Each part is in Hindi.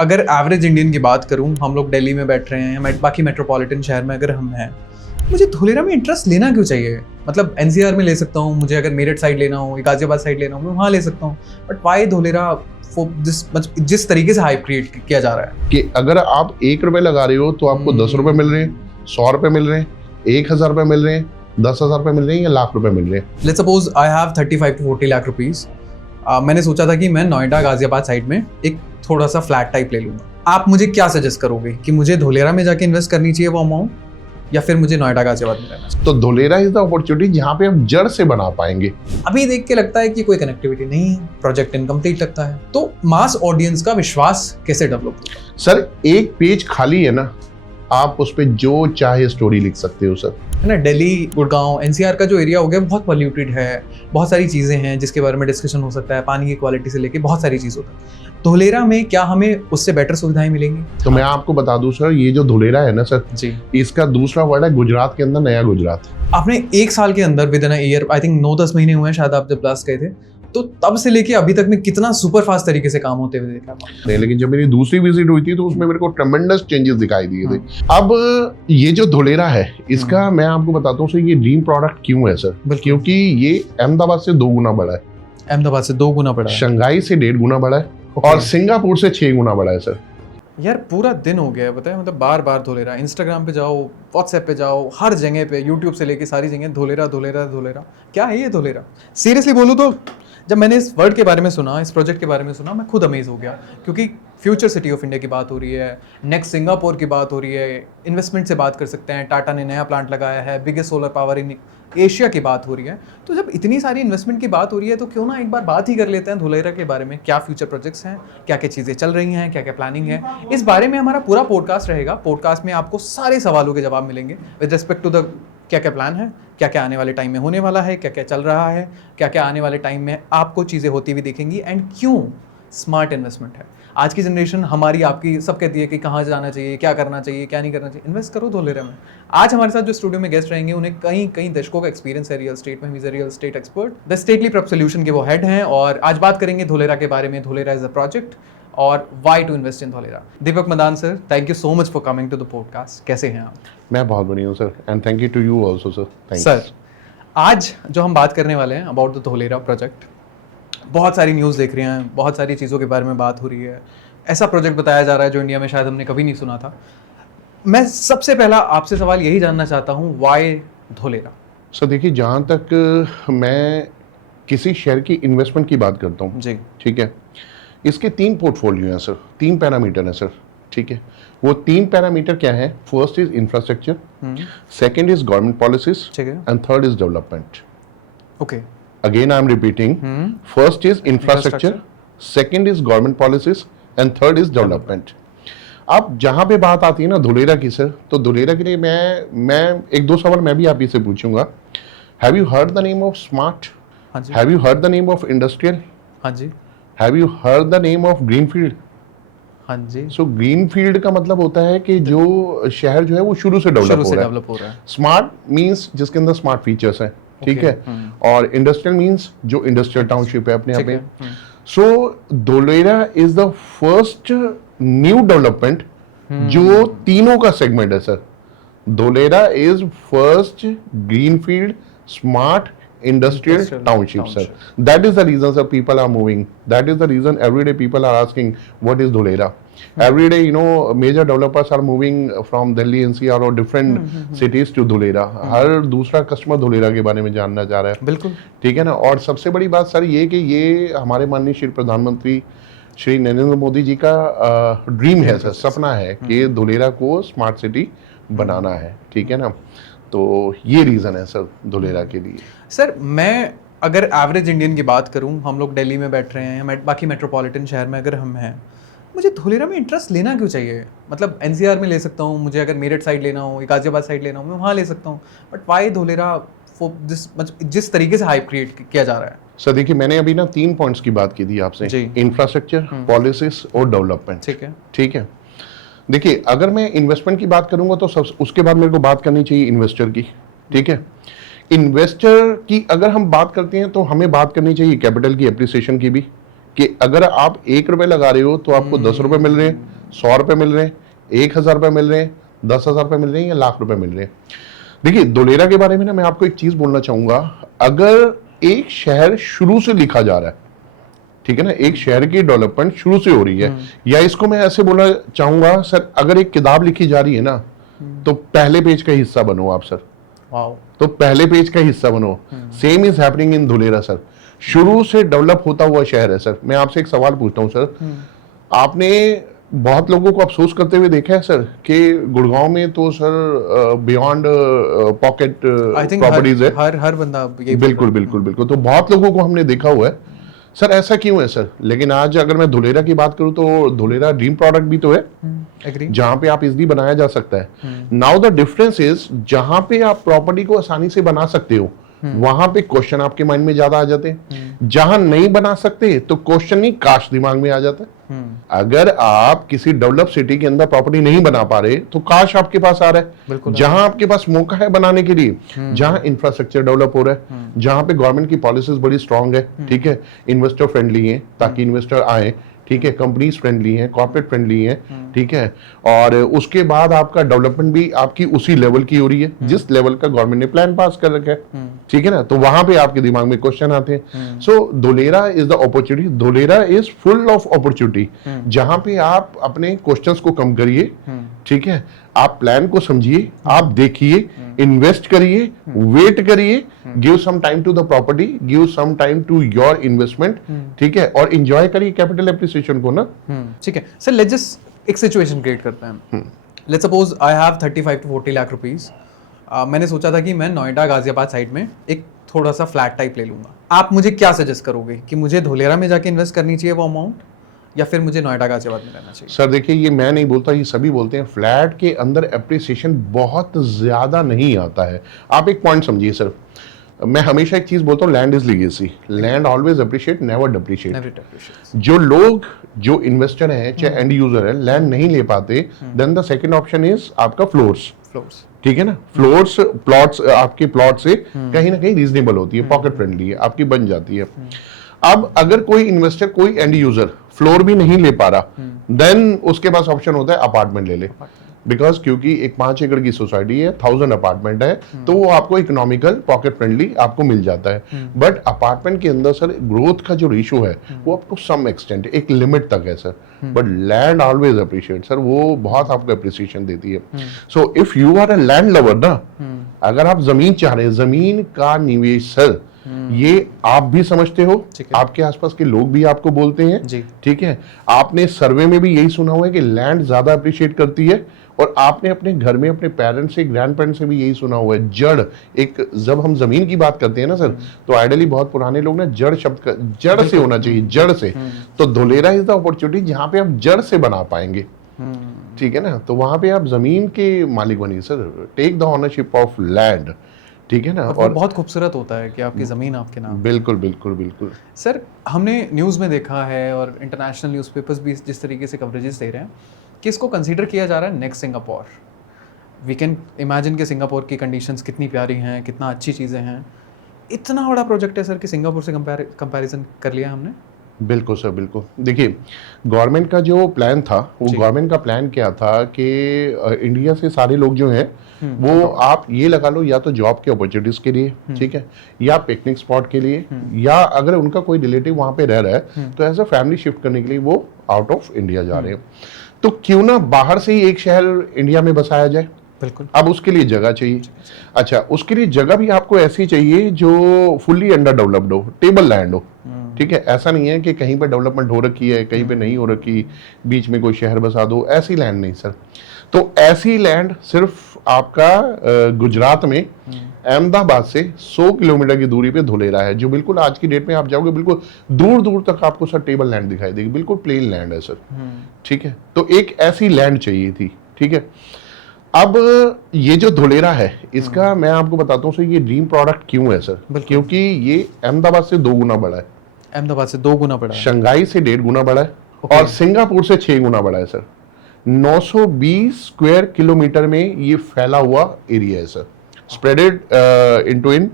अगर एवरेज इंडियन की बात करूं, हम लोग दिल्ली में बैठ रहे हैं, बाकी मेट्रोपॉलिटन शहर में अगर हम हैं, मुझे धोलेरा में इंटरेस्ट लेना क्यों चाहिए? मतलब एनसीआर में ले सकता हूँ, मुझे अगर मेरठ साइड लेना हो, गाजियाबाद साइड लेना हो, मैं वहाँ ले सकता हूँ, बट वाई धोलेरा? जिस तरीके से हाइप क्रिएट किया जा रहा है कि अगर आप 1 रुपए लगा रहे हो तो आपको 10 रुपए मिल रहे हैं, 100 रुपए मिल रहे हैं, 1000 रुपए मिल रहे हैं, 10,000 रुपए मिल रहे हैं या लाख रुपए मिल रहे हैं। Let's suppose I have 35 to 40 lakh rupees. मैंने सोचा था कि मैं नोएडा गाजियाबाद साइड में एक थोड़ा सा फ्लैट टाइप ले लूँगा। आप मुझे क्या सजेस्ट करोगे कि मुझे धोलेरा में जाके इन्वेस्ट करनी चाहिए वो अमाउंट, या फिर मुझे नोएडा गाजियाबाद में रहना चाहिए? तो धोलेरा इज द अपॉर्चुनिटी जहाँ पे आप जड़ से बना पाएंगे। अभी देख के लगता है कि कोई कनेक्टिविटी नहीं है, प्रोजेक्ट इनकम्प्लीट लगता है, तो मास ऑडियंस का विश्वास कैसे डेवलप होगा? सर एक पेज खाली है ना, आप उस पर जो चाहे स्टोरी लिख सकते हो सर। है ना, दिल्ली, गुड़गांव, एनसीआर का जो एरिया हो गया बहुत पॉल्यूटेड है, बहुत सारी चीज़ें हैं जिसके बारे में डिस्कशन हो सकता है, पानी की क्वालिटी से लेके बहुत सारी चीज़ होता है। धोलेरा में क्या हमें उससे बेटर सुविधाएं मिलेंगी? तो मैं आपको बता दूं सर, ये जो धोलेरा है ना सर जी, इसका दूसरा वर्ड है गुजरात के अंदर नया गुजरात। आपने 1 साल के अंदर with in year, I think 9-10 महीने हुए हैं शायद आप जब लास्ट गए थे, तो तब से लेके अभी तक में कितना सुपर फास्ट तरीके से काम होते हुए देखा नहीं, लेकिन जब मेरी दूसरी विजिट हुई थी तो उसमें मेरे को ट्रेमेंडस चेंजेस दिखाई दिए थे। अब ये जो धोलेरा है इसका मैं आपको बताता हूँ सर, ये ड्रीम प्रोडक्ट क्यों है सर, क्योंकि ये अहमदाबाद से 2 गुना बड़ा है, अहमदाबाद से 2 गुना बड़ा है, शंघाई से 1.5 गुना बड़ा है और सिंगापुर से 6 गुना बड़ा है सर। यार पूरा दिन हो गया है, पता है, मतलब बार बार धोलेरा, इंस्टाग्राम पे जाओ, व्हाट्सएप पे जाओ, हर जगह पे, यूट्यूब से लेके सारी जगह धोलेरा धोलेरा धोलेरा। क्या है ये धोलेरा? सीरियसली बोलूँ तो जब मैंने इस वर्ड के बारे में सुना, इस प्रोजेक्ट के बारे में सुना, मैं खुद अमेज हो गया, क्योंकि फ्यूचर सिटी ऑफ इंडिया की बात हो रही है, नेक्स्ट सिंगापुर की बात हो रही है, इन्वेस्टमेंट से बात कर सकते हैं, टाटा ने नया प्लांट लगाया है, biggest solar power in Asia की बात हो रही है। तो जब इतनी सारी इन्वेस्टमेंट की बात हो रही है तो क्यों ना एक बार बात ही कर लेते हैं धोलेरा के बारे में, क्या फ्यूचर प्रोजेक्ट्स हैं, क्या क्या चीज़ें चल रही हैं, क्या क्या प्लानिंग है। इस बारे में हमारा पूरा पॉडकास्ट रहेगा। पॉडकास्ट में आपको सारे सवालों के जवाब मिलेंगे विद रिस्पेक्ट टू द क्या क्या प्लान है, क्या क्या आने वाले टाइम में होने वाला है, क्या क्या चल रहा है, क्या क्या आने वाले टाइम में आपको चीज़ें होती हुई दिखेंगी, एंड क्यों स्मार्ट इन्वेस्टमेंट है। आज की जनरेशन हमारी आपकी सब कहती है कि कहाँ जाना चाहिए, क्या करना चाहिए, क्या नहीं करना चाहिए। इन्वेस्ट करो धोलेरा में। आज हमारे साथ जो स्टूडियो में गेस्ट रहेंगे उन्हें कई दशकों का एक्सपीरियंस है रियल एस्टेट में। He is a real estate expert, the stately prep solution के वो हेड हैं, और आज बात करेंगे धोलेरा के बारे में। धोलेरा इज अ प्रोजेक्ट और why to invest in Dholera. Deepak Madan sir, thank you so much for coming to the podcast. कैसे हैं आप? मैं बहुत बढ़िया हूँ sir, and thank you to you also sir. Sir, आज जो हम बात करने वाले हैं अबाउट द धोलेरा प्रोजेक्ट, बहुत सारी न्यूज़ देख रहे हैं, बहुत सारी चीज़ों के बारे में बात हो रही है। ऐसा प्रोजेक्ट बताया जा रहा है जो इंडिया में शायद हमने कभी नहीं सुना था। मैं सबसे पहला आपसे सवाल यही जानना चाहता हूँ, वाई धोलेरा? सर देखिए, जहाँ तक मैं किसी शेयर की इन्वेस्टमेंट की बात करता हूँ जी, ठीक है, इसके 3 पोर्टफोलियो हैं सर, 3 पैरामीटर हैं सर, ठीक है। वो 3 पैरामीटर क्या है? First is infrastructure, second is government policies, ठीक है, and third is development. Okay, again I am repeating, first is infrastructure, second is government policies and third is development. अब जहां पे बात आती है ना धोलेरा की सर, तो धोलेरा के लिए मैं 1-2 सवाल मैं भी आप ही से पूछूंगा। Have you heard the name of smart? हाँ जी, have you heard the name of industrial? हाँ जी, have you heard the name of greenfield? हाँ जी। सो ग्रीनफील्ड का मतलब होता है कि जो शहर जो है वो शुरू से डेवलप हो रहा है। स्मार्ट मींस जिसके अंदर स्मार्ट फीचर्स हैं, ठीक है, और इंडस्ट्रियल मींस जो इंडस्ट्रियल टाउनशिप है अपने आप में। So Dholera is the first new development जो तीनों का सेगमेंट है sir. Dholera is first greenfield smart industrial township sir. That is the reason sir people are moving. That is the reason every day people are asking what is Dholera. Every day you know major developers are moving from Delhi NCR or different cities to Dholera. हर दूसरा कस्टमर धोलेरा के बारे में जानना चाह रहा है। बिल्कुल ठीक है ना। और सबसे बड़ी बात सर ये कि ये हमारे माननीय श्री प्रधानमंत्री श्री नरेंद्र मोदी जी का ड्रीम है सर, सपना है कि धोलेरा को स्मार्ट सिटी बनाना है, ठीक है ना। तो ये रीज़न है सर धोलेरा के लिए। सर, मैं अगर एवरेज इंडियन की बात करूं, हम लोग दिल्ली में बैठ रहे हैं, बाकी मेट्रोपॉलिटन शहर में अगर हम हैं, मुझे धोलेरा में इंटरेस्ट लेना क्यों चाहिए? मतलब एनसीआर में ले सकता हूं, मुझे अगर मेरठ साइड लेना हो, गाजियाबाद साइड लेना हो, मैं वहाँ ले सकता हूँ, बट वाई धोलेरा? जिस तरीके से हाइप क्रिएट किया जा रहा है। सर देखिए, मैंने अभी ना 3 पॉइंट्स की बात की थी आपसे, इंफ्रास्ट्रक्चर, पॉलिसीज और डेवलपमेंट, ठीक है, ठीक है। देखिए, अगर मैं इन्वेस्टमेंट की बात करूंगा तो उसके बाद मेरे को बात करनी चाहिए इन्वेस्टर की, ठीक है। इन्वेस्टर की अगर हम बात करते हैं तो हमें बात करनी चाहिए कैपिटल की एप्रिसिएशन की भी, कि अगर आप 1 रुपए लगा रहे हो तो आपको 10 रुपए मिल रहे हैं, 100 रुपए मिल रहे हैं, 1000 रुपए मिल रहे हैं, 10,000 रुपए मिल रहे हैं या लाख रुपए मिल रहे हैं। देखिए धोलेरा के बारे में ना मैं आपको एक चीज बोलना चाहूंगा, अगर एक शहर शुरू से लिखा जा रहा है, ठीक है ना, एक शहर की डेवलपमेंट शुरू से हो रही है, या इसको मैं ऐसे बोलना चाहूंगा सर, अगर एक किताब लिखी जा रही है ना तो पहले पेज का हिस्सा बनो आप सर। वाओ। तो पहले पेज का हिस्सा बनो। Same is happening in Dholera sir. शुरू से डेवलप होता हुआ शहर है सर। मैं आपसे एक सवाल पूछता हूं सर, आपने बहुत लोगों को अफसोस करते हुए देखा है सर कि गुड़गांव में तो सर बियॉन्ड पॉकेट प्रॉपर्टीज है। हर बंदा बिल्कुल बिल्कुल बिल्कुल। तो बहुत लोगों को हमने देखा हुआ है सर, ऐसा क्यों है सर? लेकिन आज अगर मैं धुलेरा की बात करूं तो धुलेरा ड्रीम प्रोडक्ट भी तो है, जहां पे आप इजीली बनाया जा सकता है। नाउ द डिफरेंस इज, जहां पे आप प्रॉपर्टी को आसानी से बना सकते हो वहां पे क्वेश्चन आपके माइंड में ज्यादा आ जाते हैं। जहां नहीं बना सकते तो क्वेश्चन नहीं, काश दिमाग में आ जाता है। अगर आप किसी डेवलप सिटी के अंदर प्रॉपर्टी नहीं बना पा रहे तो काश आपके पास आ रहा है। जहां आपके पास मौका है बनाने के लिए, जहां इंफ्रास्ट्रक्चर डेवलप हो रहा है, जहां पे गवर्नमेंट की पॉलिसीज बड़ी स्ट्रांग है, ठीक है, इन्वेस्टर फ्रेंडली है ताकि इन्वेस्टर आए, ठीक है, कंपनीज फ्रेंडली हैं, कॉर्पोरेट फ्रेंडली हैं, ठीक है, और उसके बाद आपका डेवलपमेंट भी आपकी उसी लेवल की हो रही है जिस लेवल का गवर्नमेंट ने प्लान पास कर रखा है, ठीक है ना, तो वहां पे आपके दिमाग में क्वेश्चन आते हैं। So Dholera is the opportunity, Dholera is full of opportunity, जहां पे आप अपने क्वेश्चंस को कम करिए, ठीक है, आप प्लान को समझिए, आप देखिए, इन्वेस्ट करिए, वेट करिए, give some time to the property, give some time to your investment, ठीक है, और एंजॉय करिए कैपिटल एप्रिसिएशन को ना। ठीक है सर, लेट्स जस्ट एक सिचुएशन क्रिएट करते हैं। Let's suppose I have 35 to 40 lakh rupees. मैंने सोचा था कि मैं नोएडा गाजियाबाद साइड में एक थोड़ा सा फ्लैट टाइप ले लूंगा। आप मुझे क्या सजेस्ट करोगे कि मुझे धुलेरा में जाके इन्वेस्ट करनी चाहिए वो अमाउंट, या फिर मुझे नोएडा गाजियाबाद में रहना चाहिए? सर देखिए, ये मैं नहीं बोलता, ये सभी बोलते हैं, फ्लैट के अंदर एप्रिसिएशन बहुत ज्यादा नहीं आता है। आप एक पॉइंट समझिए सर, मैं हमेशा एक चीज बोलता हूँ, land is legacy, land always appreciate, never depreciate. जो लोग, जो इन्वेस्टर हैं, चाहे एंड यूजर है, लैंड नहीं ले पाते, then the second option is आपका फ्लोर्स, ठीक है ना, फ्लोर्स, प्लॉट्स, आपके प्लॉट से कहीं ना कहीं रीजनेबल होती है, पॉकेट फ्रेंडली है, आपकी बन जाती है। अब अगर कोई इन्वेस्टर, कोई एंड यूजर फ्लोर भी नहीं ले पा रहा, देन उसके पास ऑप्शन होता है अपार्टमेंट ले ले, बिकॉज क्योंकि एक 5 एकड़ की सोसाइटी है, 1000 अपार्टमेंट है, तो वो आपको इकोनॉमिकल, पॉकेट फ्रेंडली आपको मिल जाता है। बट अपार्टमेंट के अंदर सर ग्रोथ का जो रेशियो है वो आपको सम एक्सटेंट, एक लिमिट तक है sir, but land always appreciate sir, वो बहुत आपको अप्रिसिएशन देती है। So if you are a land lover ना, अगर आप जमीन चाह रहे हैं, जमीन का निवेश सर, ये आप भी समझते हो, आपके आसपास के लोग भी आपको बोलते हैं, ठीक है, आपने सर्वे में भी यही सुना हुआ है कि लैंड ज्यादा अप्रिशिएट करती है, और आपने अपने घर में अपने पेरेंट्स से, ग्रैंड पेरेंट्स से भी यही सुना हुआ है। जड़, एक जब हम जमीन की बात करते हैं ना सर, तो आइडियली बहुत पुराने लोग ना जड़ शब्द का, जड़ से होना चाहिए, जड़ से, तो धुलेरा इज द अपॉर्चुनिटी जहां पे आप जड़ से बना पाएंगे, ठीक है ना, तो वहां पे आप जमीन के मालिक बनिए sir, take the ownership of land, ठीक है ना, और बहुत खूबसूरत होता है कि आपकी जमीन आपके नाम। बिल्कुल बिल्कुल बिल्कुल सर, हमने न्यूज़ में देखा है और इंटरनेशनल न्यूज़पेपर्स भी जिस तरीके से कवरेजेस दे रहे हैं कि इसको कंसीडर किया जा रहा है next Singapore. We can imagine कि सिंगापुर की कंडीशंस कितनी प्यारी हैं, कितना अच्छी चीज़ें हैं। इतना बड़ा प्रोजेक्ट है सर कि सिंगापुर से कंपैरिजन कर लिया हमने। बिल्कुल सर, बिल्कुल। देखिए, गवर्नमेंट का जो प्लान था, वो गवर्नमेंट का प्लान क्या था कि इंडिया से सारे लोग जो हैं वो आप ये लगा लो, या तो जॉब के अपॉर्चुनिटीज के लिए, ठीक है, या पिकनिक स्पॉट के लिए, या अगर उनका कोई रिलेटिव वहां पे रह रहा है तो एज अ फैमिली शिफ्ट करने के लिए वो आउट ऑफ इंडिया जा रहे हैं। तो क्यों ना बाहर से ही एक शहर इंडिया में बसाया जाए। बिल्कुल। अब उसके लिए जगह चाहिए। अच्छा, उसके लिए जगह भी आपको ऐसी चाहिए जो फुल्ली अंडर डेवलप्ड हो, टेबल लैंड हो, ठीक है, ऐसा नहीं है कि कहीं पे डेवलपमेंट हो रखी है, कहीं पे नहीं हो रखी, बीच में कोई शहर बसा दो, ऐसी लैंड नहीं सर। तो ऐसी लैंड सिर्फ आपका गुजरात में अहमदाबाद से 100 किलोमीटर की दूरी पे धुलेरा है, जो बिल्कुल आज की डेट में आप जाओगे बिल्कुल दूर दूर तक आपको सर टेबल लैंड दिखाई देगी, बिल्कुल प्लेन लैंड है सर, ठीक है। तो एक ऐसी लैंड चाहिए थी, ठीक है। अब ये जो धुलेरा है, इसका मैं आपको बताता हूँ सर, ये ड्रीम प्रोडक्ट क्यों है सर, क्योंकि ये अहमदाबाद से 2 गुना बड़ा है, अहमदाबाद से 2 गुना बड़ा है, शंघाई से 1.5 गुना बड़ा है, और सिंगापुर से 6 गुना बड़ा है सर। 920 स्क्वायर किलोमीटर में ये फैला हुआ एरिया है sir, spreaded into in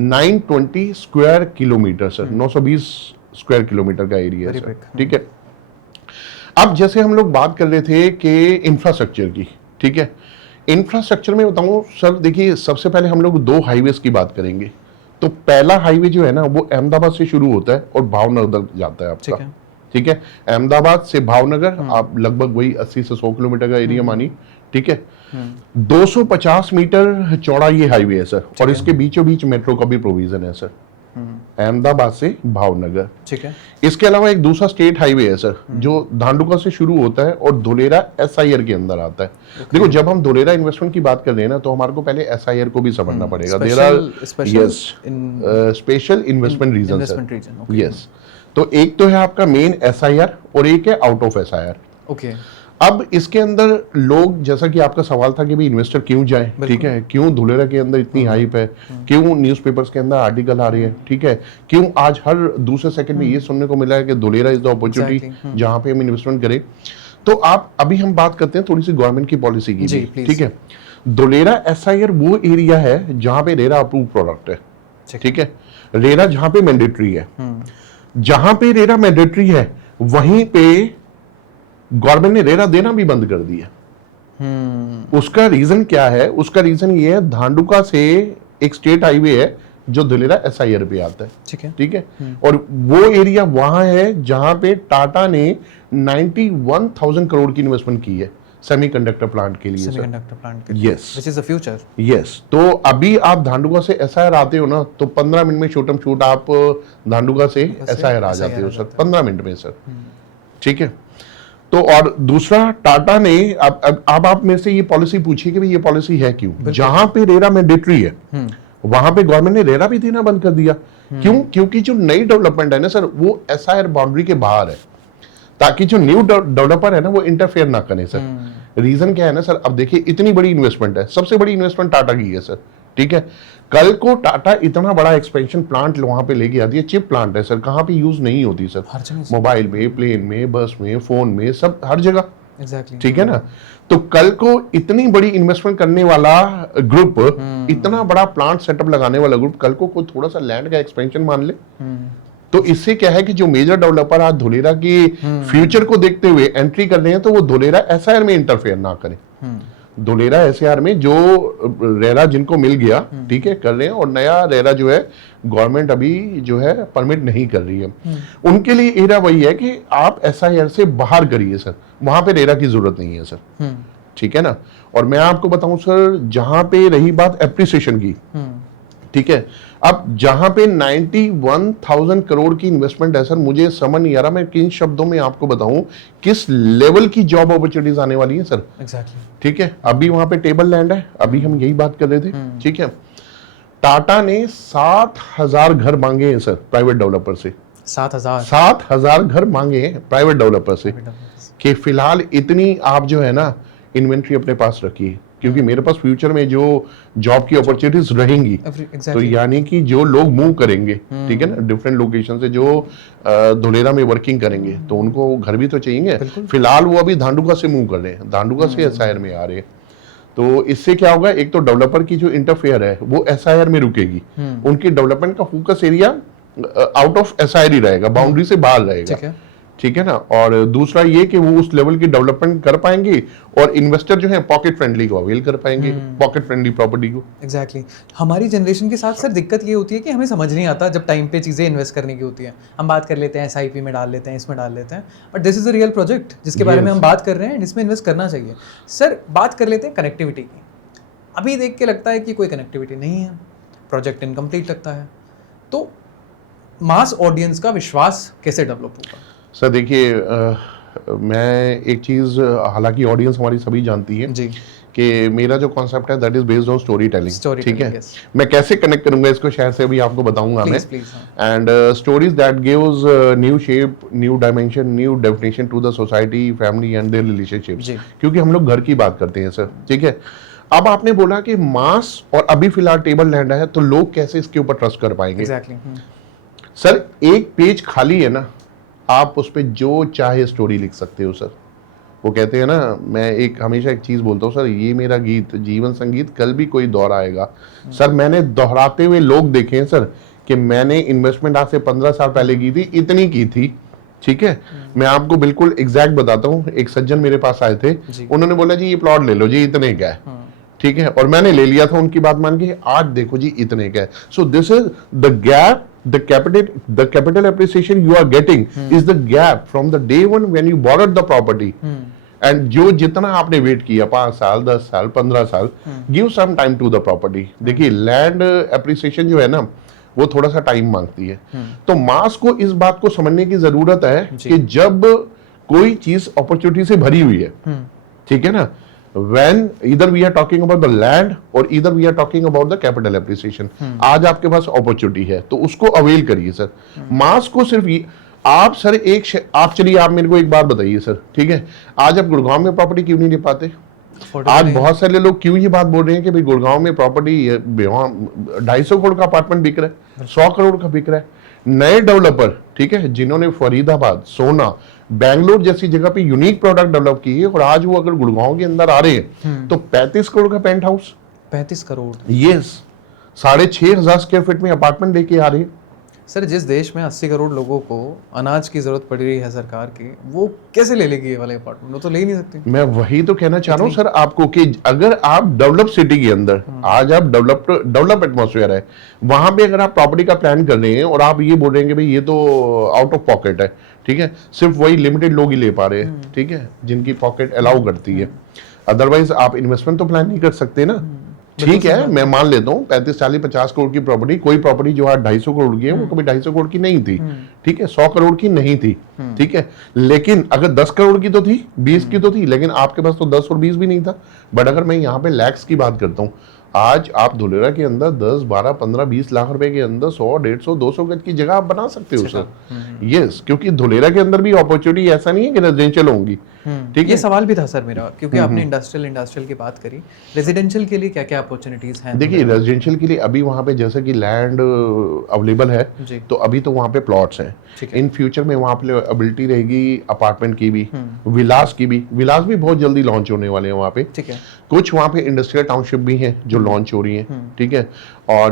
920 square kilometre sir, 920 square kilometre का एरिया है Very सर, big. ठीक है। अब जैसे हम लोग बात कर रहे थे कि इंफ्रास्ट्रक्चर की, ठीक है, इंफ्रास्ट्रक्चर में बताऊं सर, देखिए सबसे पहले हम लोग 2 हाईवेज की बात करेंगे। तो पहला हाईवे जो है ना वो अहमदाबाद से शुरू होता है और भावनगर जाता है आपका, ठीक है। अहमदाबाद से भावनगर आप लगभग वही 80 से 100 किलोमीटर का एरिया मानी, ठीक है। 250 मीटर चौड़ा ये हाईवे है सर, और इसके बीचों बीच मेट्रो का भी प्रोविजन है सर, अहमदाबाद से भावनगर, ठीक है। इसके अलावा एक दूसरा स्टेट हाईवे है सर जो धांडुका से शुरू होता है और धुलेरा SIR के अंदर आता है। देखो जब हम धुलेरा इन्वेस्टमेंट की बात कर रहे हैं ना तो हमारे को पहले SIR को भी समझना पड़ेगा। There are special investment region sir, yes. तो एक तो है आपका मेन SIR और एक है आउट ऑफ SIR। ओके। अब इसके अंदर लोग, जैसा कि आपका सवाल था कि भाई इन्वेस्टर क्यों जाए, ठीक है, क्यों धुलेरा के अंदर इतनी हाइप है, क्यों न्यूज़पेपर्स के अंदर आर्टिकल आ रहे हैं, ठीक है, क्यों आज हर दूसरे सेकंड में ये सुनने को मिला है कि धुलेरा इज द अपॉर्चुनिटी जहां पे हम इन्वेस्टमेंट करें। तो आप अभी हम बात करते हैं थोड़ी सी गवर्नमेंट की पॉलिसी की भी, ठीक है। धुलेरा SIR वो एरिया है जहां पे रेरा अप्रूव प्रोडक्ट है, ठीक है। रेरा जहां पे मैंडेटरी है, जहां पे रेरा मैंडेटरी है वहीं पे गवर्नमेंट ने रेरा देना भी बंद कर दिया। उसका रीजन क्या है? उसका रीजन ये है, धांडुका से एक स्टेट हाईवे है जो धुलेरा SIR पे आता है, ठीक है। और वो एरिया वहां है जहां पे टाटा ने 91,000 करोड़ की इन्वेस्टमेंट की है सेमीकंडक्टर प्लांट के लिए, सेमीकंडक्टर प्लांट के लिए, yes, which is the future, yes. तो अभी आप धांडुका से SIR आते हो ना तो 15 मिनट में शूटम शूट आप धांडुका से SIR आ जाते हो सर, 15 मिनट में सर, ठीक है। तो और दूसरा, टाटा ने अब आप मेरे से ये पॉलिसी पूछिए कि भाई ये पॉलिसी है क्यों? जहां पे रेरा मैंडेटरी है वहां पे गवर्नमेंट ने रेरा भी देना बंद कर दिया। क्यों? क्योंकि जो नई डेवलपमेंट है ना सर वो SIR बाउंड्री के बाहर है, ताकि जो न्यू डेवलपर है ना वो इंटरफेयर ना करे सर। रीजन क्या है ना सर, अब देखिए इतनी बड़ी इन्वेस्टमेंट है, सबसे बड़ी इन्वेस्टमेंट टाटा की है सर, ठीक है। कल को टाटा इतना बड़ा एक्सपेंशन प्लांट वहां पे लेके आती है, चिप प्लांट है सर, कहां पे यूज नहीं होती सर, मोबाइल में, प्लेन में, बस में, फोन में, सब हर जगह, ठीक है ना। तो कल को इतनी बड़ी इन्वेस्टमेंट करने वाला ग्रुप, इतना बड़ा प्लांट सेटअप लगाने वाला ग्रुप, कल को कोई थोड़ा सा लैंड का एक्सपेंशन मान ले तो इससे क्या है कि जो मेजर डेवलपर आज धुलेरा की फ्यूचर को देखते हुए एंट्री कर रहे हैं तो वो धुलेरा SIR में इंटरफेयर ना करें। धुलेरा SIR में जो रेरा जिनको मिल गया, ठीक है, कर रहे हैं, और नया रेरा जो है गवर्नमेंट अभी जो है परमिट नहीं कर रही है। उनके लिए एरा वही है कि आप SIR से बाहर करिए सर, वहां पे रेरा की जरूरत नहीं है सर, ठीक है ना। और मैं आपको बताऊं सर, जहां पे रही बात एप्रिसिएशन की, ठीक है, अब जहां पे 91,000 करोड़ की इन्वेस्टमेंट है सर, मुझे समझ नहीं आ रहा मैं किन शब्दों में आपको बताऊं किस लेवल की जॉब अपॉर्चुनिटीज आने वाली है सर, ठीक है। अभी वहां पे टेबल लैंड है, अभी हम यही बात कर रहे थे, ठीक है। टाटा ने 7,000 घर मांगे हैं सर प्राइवेट डेवलपर से, 7,000 घर मांगे हैं प्राइवेट डेवलपर से कि फिलहाल इतनी आप जो है ना इन्वेंट्री अपने पास रखिए, क्योंकि मेरे पास फ्यूचर में जो जॉब की अपॉर्चुनिटीज रहेंगी, तो यानी कि जो लोग मूव करेंगे, ठीक है ना, डिफरेंट लोकेशन से जो धुलेरा में वर्किंग करेंगे तो उनको घर भी तो चाहिए। फिलहाल वो अभी धांडुका से मूव कर रहे हैं, धांडुका से SIR में आ रहे हैं। तो इससे क्या होगा, एक तो डेवलपर की जो इंटरफेयर है वो SIR में रुकेगी, उनकी डेवलपमेंट का focus area out of SIR ही रहेगा, बाउंड्री से बाहर रहेगा, ठीक है ना। और दूसरा ये कि वो उस लेवल की डेवलपमेंट कर पाएंगे और इन्वेस्टर जो है पॉकेट फ्रेंडली को अवेल कर पाएंगे, पॉकेट फ्रेंडली प्रॉपर्टी को। एग्जैक्टली। हमारी जनरेशन के साथ सर दिक्कत ये होती है कि हमें समझ नहीं आता जब टाइम पे चीज़ें इन्वेस्ट करने की होती है, हम बात कर लेते हैं SIP में डाल लेते हैं, इसमें डाल लेते हैं, but this is a real project जिसके बारे में हम बात कर रहे हैं, इसमें इन्वेस्ट करना चाहिए। सर बात कर लेते हैं कनेक्टिविटी की। अभी देख के लगता है कि कोई कनेक्टिविटी नहीं है, प्रोजेक्ट इनकम्प्लीट लगता है, तो मास ऑडियंस का विश्वास कैसे डेवलप होगा? सर देखिए, मैं एक चीज़, हालांकि ऑडियंस हमारी सभी जानती है जी, कि मेरा जो कॉन्सेप्ट है that is based on story telling, ठीक है। मैं कैसे कनेक्ट करूंगा इसको शायद से अभी आपको बताऊंगा मैं, and stories that gives new shape, new dimension, new definition to the society, family and their relationships, क्योंकि हम लोग घर की बात करते हैं सर, ठीक है। अब आपने बोला कि मास और अभी फिलहाल टेबल लैंड है, तो लोग कैसे इसके ऊपर ट्रस्ट कर पाएंगे? सर एक पेज खाली है ना, आप उस पर जो चाहे स्टोरी लिख सकते हो सर। वो कहते हैं ना, मैं हमेशा एक चीज़ बोलता हूँ सर, ये मेरा गीत जीवन संगीत कल भी कोई दोहराएगा। सर मैंने दोहराते हुए लोग देखे हैं सर कि मैंने इन्वेस्टमेंट आज से 15 साल पहले की थी, इतनी की थी, ठीक है। मैं आपको बिल्कुल एग्जैक्ट बताता हूँ, एक सज्जन मेरे पास आए थे, उन्होंने बोला जी ये प्लॉट ले लो जी, इतने का है, ठीक है, और मैंने ले लिया था उनकी बात मान के, आज देखो जी इतने का है। So this is the gap, the capital appreciation you are getting is the gap from the day one when you borrowed the property and जो जितना आपने वेट किया 5 साल 10 साल 15 साल, give some time to the property. देखिए लैंड एप्रिसिएशन जो है ना वो थोड़ा सा टाइम मांगती है, तो मास को इस बात को समझने की जरूरत है कि जब कोई चीज अपॉर्चुनिटी से भरी हुई है, ठीक है ना, when either we are talking about the land or either we are talking about the capital appreciation, आज आपके पास अपॉर्चुनिटी है तो उसको अवेल करिए सर। मास को सिर्फ आप सर आप चलिए आप मेरे को एक बात बताइए सर, ठीक है, आज आप गुड़गांव में प्रॉपर्टी क्यों नहीं ले पाते? आज बहुत सारे लोग क्यों ये बात बोल रहे हैं कि भाई गुड़गांव में प्रॉपर्टी 250 करोड़ का अपार्टमेंट बिक रहा है, 100 करोड़ का बिक रहा है। नए डेवलपर, ठीक है, जिन्होंने फरीदाबाद, सोना, बैंगलोर जैसी जगह पे यूनिक प्रोडक्ट डेवलप की है, और आज वो अगर गुड़गांव के अंदर आ रहे हैं तो 35 करोड़ का penthouse, 35 crore, yes, 6,500 square feet में अपार्टमेंट लेके आ रहे हैं। सर जिस देश में 80 करोड़ लोगों को अनाज की जरूरत पड़ रही है सरकार की, वो कैसे ले लेगी ये वाले अपार्टमेंट? वो तो ले ही नहीं सकती। मैं वही तो कहना चाह रहा हूँ सर आपको कि अगर आप डेवलप सिटी के अंदर, आज आप डेवलप एटमॉस्फेयर है, वहां पे अगर आप प्रॉपर्टी का प्लान कर रहे हैं और आप ये बोल रहे हैं कि भाई ये तो आउट ऑफ पॉकेट है, ठीक है, सिर्फ वही लिमिटेड लोग ही ले पा रहे हैं, ठीक है, जिनकी पॉकेट अलाउ करती है, अदरवाइज आप इन्वेस्टमेंट तो प्लान नहीं कर सकते ना। ठीक है, मैं मान लेता हूँ 35 40 50 करोड़ की प्रॉपर्टी, कोई प्रॉपर्टी जो आज 250 करोड़ की है वो कभी 250 करोड़ की नहीं थी, ठीक है, 100 करोड़ की नहीं थी, ठीक है, लेकिन अगर 10 करोड़ की तो थी, 20 की तो थी, लेकिन आपके पास तो 10 और 20 भी नहीं था। बट अगर मैं यहाँ पे लैक्स की बात करता हूँ, आज आप धुलेरा के अंदर 10 12 15 20 लाख रुपए के अंदर 100 150 200 गज की जगह आप बना सकते हो सर। यस, क्योंकि धुलेरा के अंदर भी अपॉर्चुनिटी ऐसा नहीं है कि रेजिडेंशियल होंगी, ठीक है। ये सवाल भी था सर मेरा, क्योंकि आपने इंडस्ट्रियल की बात करी, रेजिडेंशियल के लिए क्या क्या अपॉर्चुनिटीज हैं? देखिए रेजिडेंशियल के लिए अभी वहाँ पे जैसे कि लैंड अवेलेबल है, तो अभी तो वहाँ पे प्लॉट्स हैं, इन फ्यूचर में वहाँ पे एबिलिटी रहेगी अपार्टमेंट की भी, विलास की भी, विलास भी बहुत जल्दी लॉन्च होने वाले हैं वहाँ पे, ठीक है, कुछ वहाँ पे इंडस्ट्रियल टाउनशिप भी हैं जो लॉन्च हो रही हैं, ठीक है। और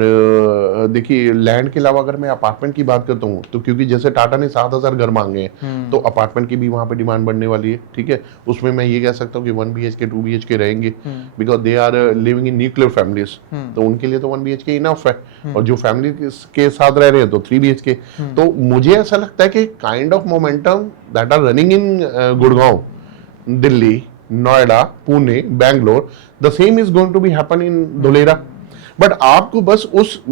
देखिए लैंड के अलावा अगर मैं अपार्टमेंट की बात करता हूँ, तो क्योंकि जैसे टाटा ने 7,000 घर मांगे हैं, तो अपार्टमेंट की भी वहाँ पे डिमांड बढ़ने वाली है, ठीक है। उसमें मैं ये कह सकता हूँ कि 1 BHK 2 BHK रहेंगे, because they are living in nuclear families, तो उनके लिए तो 1 BHK इनफ है, और जो फैमिली के साथ रह रहे हैं तो 3 BHK। तो मुझे ऐसा लगता है कि kind of momentum that are running in Gurgaon, Delhi, Noida, Pune, Bangalore, the same is going to be happen in Dhulera. But आपको बस उस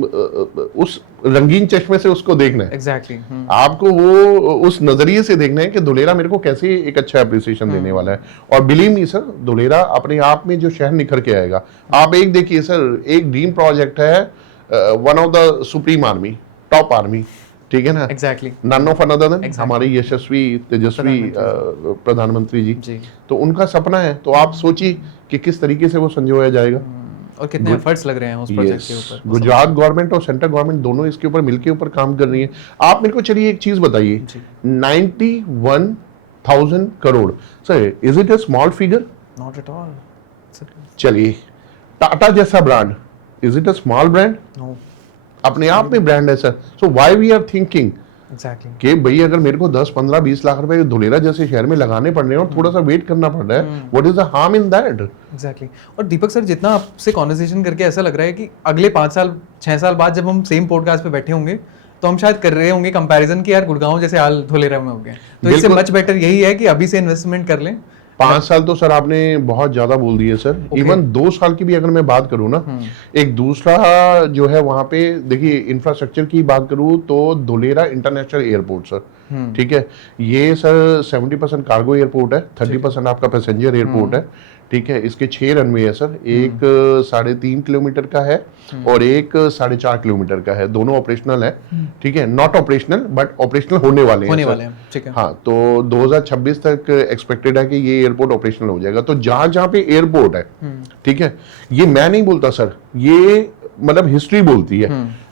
रंगीन चश्मे से उसको देखना है, एग्जैक्टली आपको वो उस नजरिए से देखना है कि धुलेरा मेरे को कैसे एक अच्छा एप्रिसिएशन देने वाला है। और बिलीव मी सर, धुलेरा अपने आप में जो शहर निखर के आएगा। आप एक देखिए सर, एक ड्रीम प्रोजेक्ट है, one of the supreme army, top army, ठीक है ना, exactly, none of another then हमारे यशस्वी तेजस्वी प्रधानमंत्री जी, तो उनका सपना है। तो आप सोचिए कि किस तरीके से वो संजोया जाएगा और कितने एफर्ट्स लग रहे हैं उस प्रोजेक्ट के ऊपर। गुजरात गवर्नमेंट और सेंट्रल गवर्नमेंट दोनों इसके ऊपर मिलके ऊपर काम कर रही है। आप मेरे को चलिए एक चीज बताइए, 91,000 crore sir, is it a small figure? Not at all. चलिए, टाटा जैसा brand, is it a small brand? No, अपने आप में ब्रांड है sir. So why we are thinking exactly कि भाई अगर मेरे को 10 15 20 लाख रुपए धुलेरा जैसे शहर में लगाने पड़ रहे हैं और थोड़ा सा वेट करना पड़ रहा है, what is the harm in that? Exactly. और दीपक सर, जितना आपसे कॉन्वर्सेशन करके ऐसा लग रहा है कि अगले 5 साल 6 साल बाद जब हम सेम पॉडकास्ट पे बैठे होंगे तो हम शायद कर रहे होंगे कंपैरिजन कि यार गुड़गांव जैसे हाल धुलेरा में हो गए, तो इससे मच बेटर यही है कि अभी से इन्वेस्टमेंट कर लें। 5 साल तो सर आपने बहुत ज्यादा बोल दिए सर। इवन 2 साल की भी अगर मैं बात करूं ना, एक दूसरा जो है वहां पे देखिए इंफ्रास्ट्रक्चर की बात करूं तो धुलेरा इंटरनेशनल एयरपोर्ट सर, ठीक है, ये सर 70% कार्गो एयरपोर्ट है, 30% आपका पैसेंजर एयरपोर्ट है, ठीक है। इसके 6 रनवे है सर, एक 3.5 किलोमीटर का है और एक 4.5 किलोमीटर का है, दोनों ऑपरेशनल है, ठीक है, नॉट ऑपरेशनल बट ऑपरेशनल होने वाले हैं, ठीक है। हाँ, तो 2026 तक एक्सपेक्टेड है कि ये एयरपोर्ट ऑपरेशनल हो जाएगा। तो जहां जहां पे एयरपोर्ट है, ठीक है, ये मैं नहीं बोलता सर, ये मतलब हिस्ट्री बोलती है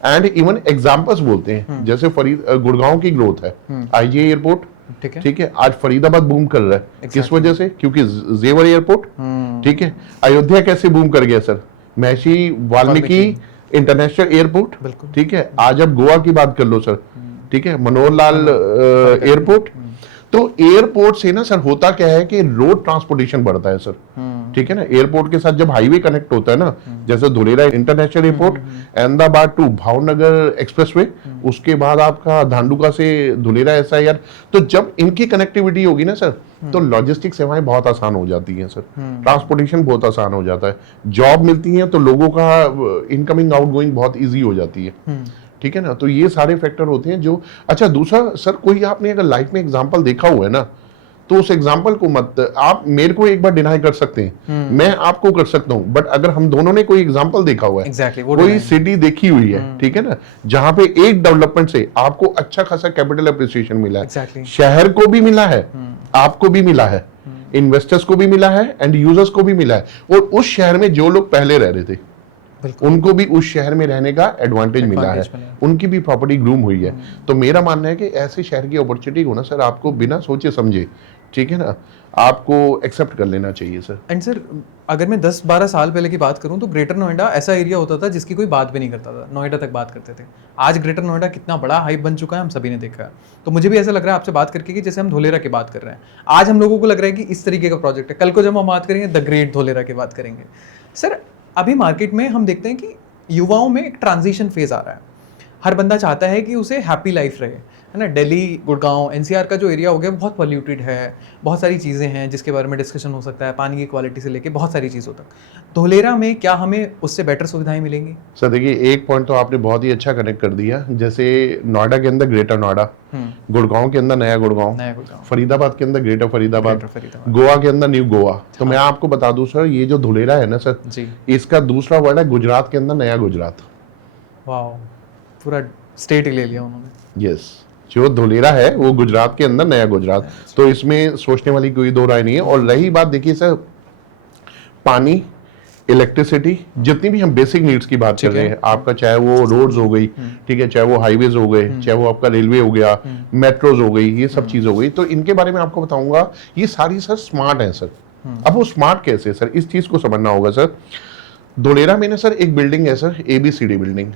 एंड इवन एग्जाम्पल्स बोलते हैं। जैसे गुड़गांव की ग्रोथ है, IGA एयरपोर्ट, ठीक है, आज फरीदाबाद बूम कर रहा है, किस वजह से? क्योंकि जेवर एयरपोर्ट, ठीक है। अयोध्या कैसे बूम कर गया सर? महर्षि वाल्मीकि इंटरनेशनल एयरपोर्ट, बिल्कुल। ठीक है। आज अब गोवा की बात कर लो सर, ठीक है, मनोहर लाल एयरपोर्ट। तो एयरपोर्ट से ना सर होता क्या है कि रोड ट्रांसपोर्टेशन बढ़ता है सर, ठीक है ना। एयरपोर्ट के साथ जब हाईवे कनेक्ट होता है ना, जैसे Dholera international airport, Ahmedabad to Bhavnagar expressway, उसके बाद आपका धांडुका से धुलेरा SIR, तो जब इनकी कनेक्टिविटी होगी ना सर, तो लॉजिस्टिक सेवाएं बहुत आसान हो जाती हैं सर, ट्रांसपोर्टेशन बहुत आसान हो जाता है, जॉब मिलती है, तो लोगों का इनकमिंग आउटगोइंग बहुत ईजी हो जाती है, ठीक है ना। तो ये सारे फैक्टर होते हैं जो। अच्छा, दूसरा सर, कोई आपने अगर लाइफ में एग्जांपल देखा हुआ है ना, तो उस एग्जांपल को मत, आप मेरे को एक बार डिनाई कर सकते हैं, मैं आपको कर सकता हूं, बट अगर हम दोनों ने कोई एग्जांपल देखा हुआ है, exactly, कोई सिटी देखी हुई है, ठीक है ना, जहां पे एक डेवलपमेंट से आपको अच्छा खासा कैपिटल एप्रिसिएशन मिला है, exactly. शहर को भी मिला है, आपको भी मिला है, इन्वेस्टर्स को भी मिला है, एंड यूजर्स को भी मिला है, और उस शहर में जो लोग पहले रह रहे थे उनको भी उस शहर में रहने का एडवांटेज मिला है, उनकी भी प्रॉपर्टी ग्रूम हुई है। तो मेरा मानना है कि ऐसे शहर की अपॉर्चुनिटी को ना सर आपको बिना सोचे समझे, ठीक है ना, आपको एक्सेप्ट कर लेना चाहिए सर। एंड सर, अगर मैं 10-12 साल पहले की बात करूं तो ग्रेटर नोएडा ऐसा एरिया होता था जिसकी कोई बात भी नहीं करता था, नोएडा तक बात करते थे। आज ग्रेटर नोएडा कितना बड़ा हाइप बन चुका है, हम सभी ने देखा है। तो मुझे भी ऐसा लग रहा है आपसे बात करके कि जैसे हम धोलेरा की बात कर रहे हैं, आज हम लोगों को लग रहा है कि इस तरीके का प्रोजेक्ट है, कल को जब हम बात करेंगे द ग्रेट धोलेरा की बात करेंगे। सर, अभी मार्केट में हम देखते हैं कि युवाओं में एक ट्रांजिशन फेज आ रहा है, हर बंदा चाहता है कि उसे हैप्पी लाइफ रहे, है ना। दिल्ली, गुड़गांव, NCR का जो एरिया हो गया बहुत पॉल्यूटेड है, बहुत सारी चीज़ें हैं जिसके बारे में डिस्कशन हो सकता है, पानी की क्वालिटी से लेके बहुत सारी चीज़ों तक। धोलेरा में क्या हमें उससे बेटर सुविधाएं मिलेंगी? सर देखिए, एक पॉइंट तो आपने बहुत ही अच्छा कनेक्ट कर दिया, जैसे नोएडा के अंदर ग्रेटर नोएडा, गुड़गांव के अंदर नया गुड़गांव, फरीदाबाद के अंदर ग्रेटर फरीदाबाद, गोवा के अंदर न्यू गोवा। तो मैं आपको बता दूं सर, ये जो धुलेरा है ना सर, इसका दूसरा वर्ड है गुजरात के अंदर नया गुजरात। वाह, पूरा स्टेट ही ले लिया उन्होंने। यस, जो धुलेरा है वो गुजरात के अंदर नया गुजरात। तो इसमें सोचने वाली कोई दो राय नहीं है। और रही बात, देखिए सर, पानी, इलेक्ट्रिसिटी, जितनी भी हम बेसिक नीड्स की बात कर रहे हैं, आपका चाहे वो रोड्स हो गई, ठीक है, चाहे वो हाईवेज हो गए, चाहे वो आपका रेलवे हो गया, मेट्रोज हो गई, ये सब चीज हो गई, तो इनके बारे में आपको बताऊंगा, ये सारी सर स्मार्ट है सर। अब वो स्मार्ट कैसे सर, इस चीज को समझना होगा सर। धुलेरा में ना सर एक बिल्डिंग है sir, ABCD building,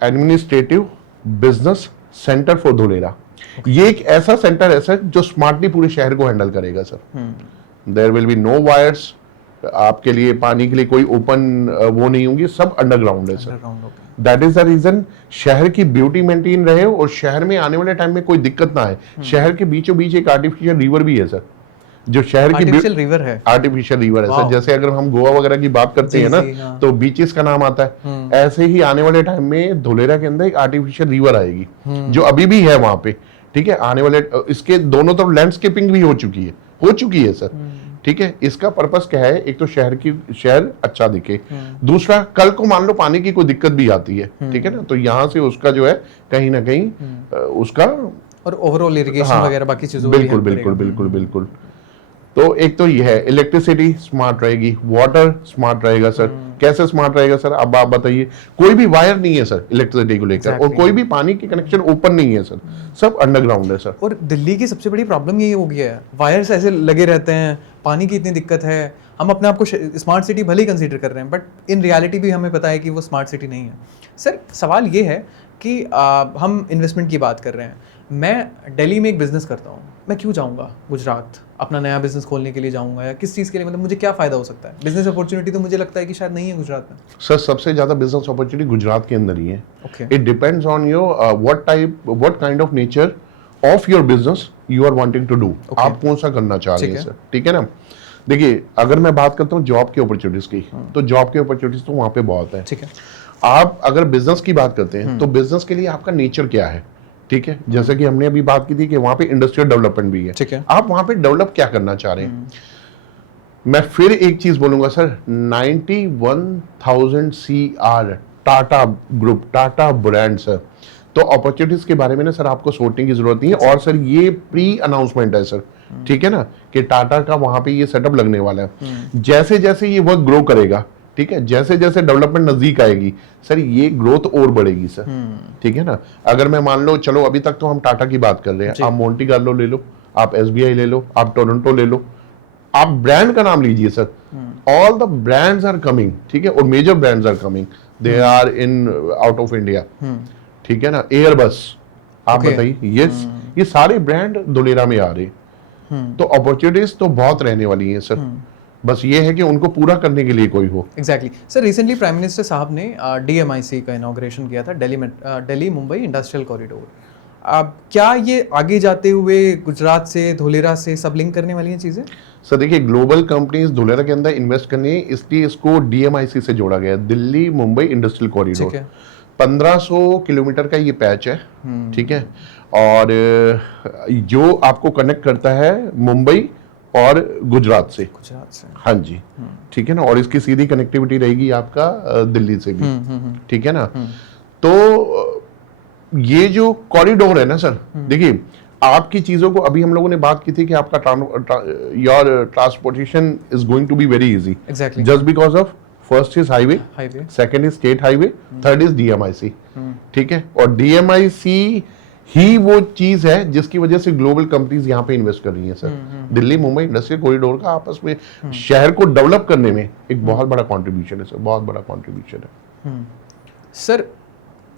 administrative business centre for Dholera. ये एक ऐसा सेंटर है सर जो स्मार्टली पूरे शहर को हैंडल करेगा sir. There will be no wires, आपके लिए पानी के लिए कोई ओपन वो नहीं होंगी, सब अंडरग्राउंड है sir. That is the reason शहर की ब्यूटी मेंटेन रहे और शहर में आने वाले टाइम में कोई दिक्कत ना है। शहर के बीचों बीच एक आर्टिफिशियल रिवर भी है सर, जो शहर की आर्टिफिशियल रिवर है। आर्टिफिशियल रिवर है सर। जैसे अगर हम गोवा वगैरह की बात करते हैं ना, तो बीचेस का नाम आता है, ऐसे ही आने वाले टाइम में धुलेरा के अंदर एक आर्टिफिशियल रिवर आएगी, जो अभी भी है वहां पे, ठीक है। आने वाले इसके दोनों तरफ लैंडस्केपिंग भी हो चुकी है सर, ठीक है। इसका पर्पस क्या है, एक तो शहर अच्छा दिखे, दूसरा कल को मान लो पानी की कोई दिक्कत भी आती है, ठीक है ना, तो यहाँ से उसका जो है कहीं ना कहीं उसका, और ओवरऑल इरिगेशन वगैरह बाकी चीजों, बिल्कुल बिल्कुल बिल्कुल बिल्कुल। तो एक तो ये है, इलेक्ट्रिसिटी स्मार्ट रहेगी, वाटर स्मार्ट रहेगा सर। कैसे स्मार्ट रहेगा सर, अब आप बताइए। कोई भी वायर नहीं है सर इलेक्ट्रिसिटी को लेकर, और कोई भी पानी की कनेक्शन ओपन नहीं है सर, सब अंडरग्राउंड है सर। और दिल्ली की सबसे बड़ी प्रॉब्लम यही हो गया है, वायर्स ऐसे लगे रहते हैं, पानी की इतनी दिक्कत है। हम अपने आप को स्मार्ट सिटी भले ही कंसीडर कर रहे हैं, बट इन रियलिटी भी हमें पता है कि वो स्मार्ट सिटी नहीं है। सर, सवाल ये है कि हम इन्वेस्टमेंट की बात कर रहे हैं, मैं दिल्ली में एक बिजनेस करता हूँ, मैं क्यों जाऊँगा गुजरात अपना नया बिजनेस खोलने के लिए जाऊँगा, या किस चीज़ के लिए, मतलब मुझे क्या फ़ायदा हो सकता है? बिजनेस अपॉर्चुनिटी तो मुझे लगता है कि शायद नहीं है गुजरात में। सर सबसे ज़्यादा बिजनेस अपॉर्चुनिटी गुजरात के अंदर ही है। It depends on your what kind of nature of your business you are wanting to do. आप कौन सा करना चाह रहे हैं सर, ठीक है ना। देखिए, अगर मैं बात करता हूँ जॉब की अपॉर्चुनिटीज की, तो जॉब की अपॉर्चुनिटीज तो वहाँ पे बहुत है, ठीक है। आप अगर बिजनेस की बात करते हैं, तो बिजनेस के लिए आपका नेचर क्या है, ठीक है। जैसे कि हमने अभी बात की थी कि वहां पे इंडस्ट्रियल डेवलपमेंट भी है, ठीक है। आप वहां पे डेवलप क्या करना चाह रहे हैं। मैं फिर एक चीज बोलूंगा sir, 91,000 CR Tata group, Tata brand sir. तो अपॉर्चुनिटीज के बारे में ना सर आपको सोचने की जरूरत नहीं है। और सर ये प्री अनाउंसमेंट है सर, ठीक है ना, कि टाटा का वहां पे ये सेटअप लगने वाला है। जैसे जैसे ये वर्क ग्रो करेगा, ठीक है, जैसे जैसे डेवलपमेंट नजदीक आएगी सर, ये ग्रोथ और बढ़ेगी सर, ठीक है ना। अगर मैं मान लो, चलो अभी तक तो हम टाटा की बात कर रहे हैं, आप मोंटी कार्लो ले लो, आप SBI ले लो, आप टोरंटो ले लो, आप ब्रांड का नाम लीजिए sir, all the brands are coming, ठीक है, और major brands are coming. They are in out of India, ठीक है ना, एयरबस, आप बताइए, यस, ये सारे ब्रांड धुलेरा में आ रहे हैं। तो अपॉर्चुनिटीज तो बहुत रहने वाली हैं सर, बस ये है कि उनको पूरा करने के लिए कोई हो। Exactly sir, recently prime minister साहब ने DMIC का इनॉग्रेशन किया था, दिल्ली मुंबई इंडस्ट्रियल कॉरिडोर। अब क्या ये आगे जाते हुए गुजरात से, धुलेरा से सब लिंक करने वाली हैं चीज़ें? सर देखिए, ग्लोबल कंपनीज धुलेरा के अंदर इन्वेस्ट करनी है, इसलिए इसको DMIC से जोड़ा गया है, Delhi Mumbai industrial corridor. 1500 kilometre का ये पैच है, ठीक है, और जो आपको कनेक्ट करता है मुंबई और गुजरात से। हाँ जी, ठीक है ना, और इसकी सीधी कनेक्टिविटी रहेगी आपका दिल्ली से भी, ठीक है ना। तो ये जो कॉरिडोर है ना सर, देखिए आपकी चीजों को, अभी हम लोगों ने बात की थी कि आपका your transportation is going to be very easy, just because of first is highway, second is state highway, third is DMIC, ठीक है, और DMIC ही वो चीज है जिसकी वजह से ग्लोबल कंपनीज यहाँ पे इन्वेस्ट कर रही हैं sir. Delhi Mumbai industrial corridor का आपस में शहर को डेवलप करने में एक बहुत बड़ा कंट्रीब्यूशन है सर, बहुत बड़ा कंट्रीब्यूशन है। सर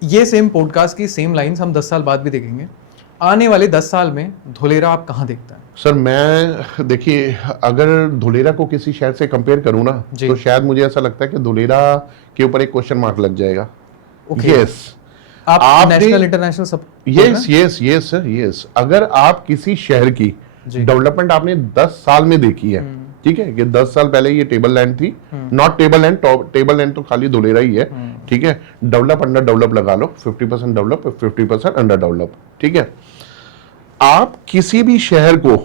ये सेम पॉडकास्ट की सेम लाइंस हम 10 साल बाद भी देखेंगे, आने वाले 10 साल में धुलेरा आप कहाँ देखता है? सर मैं देखिए, अगर धुलेरा को किसी शहर से कंपेयर करूँ ना, तो शायद मुझे ऐसा लगता है कि धुलेरा के ऊपर एक क्वेश्चन मार्क लग जाएगा। यस, आप नेशनल इंटरनेशनल सब, yes yes yes sir, yes, अगर आप किसी शहर की डेवलपमेंट आपने 10 साल में देखी है, ठीक है, कि 10 साल पहले ये टेबल लैंड थी, not table land, table land तो खाली धुलेरा ही है, ठीक है, डेवलप अंडर डेवलप लगा लो, 50% डेवलप, 50% अंडर डेवलप, ठीक है। आप किसी भी शहर को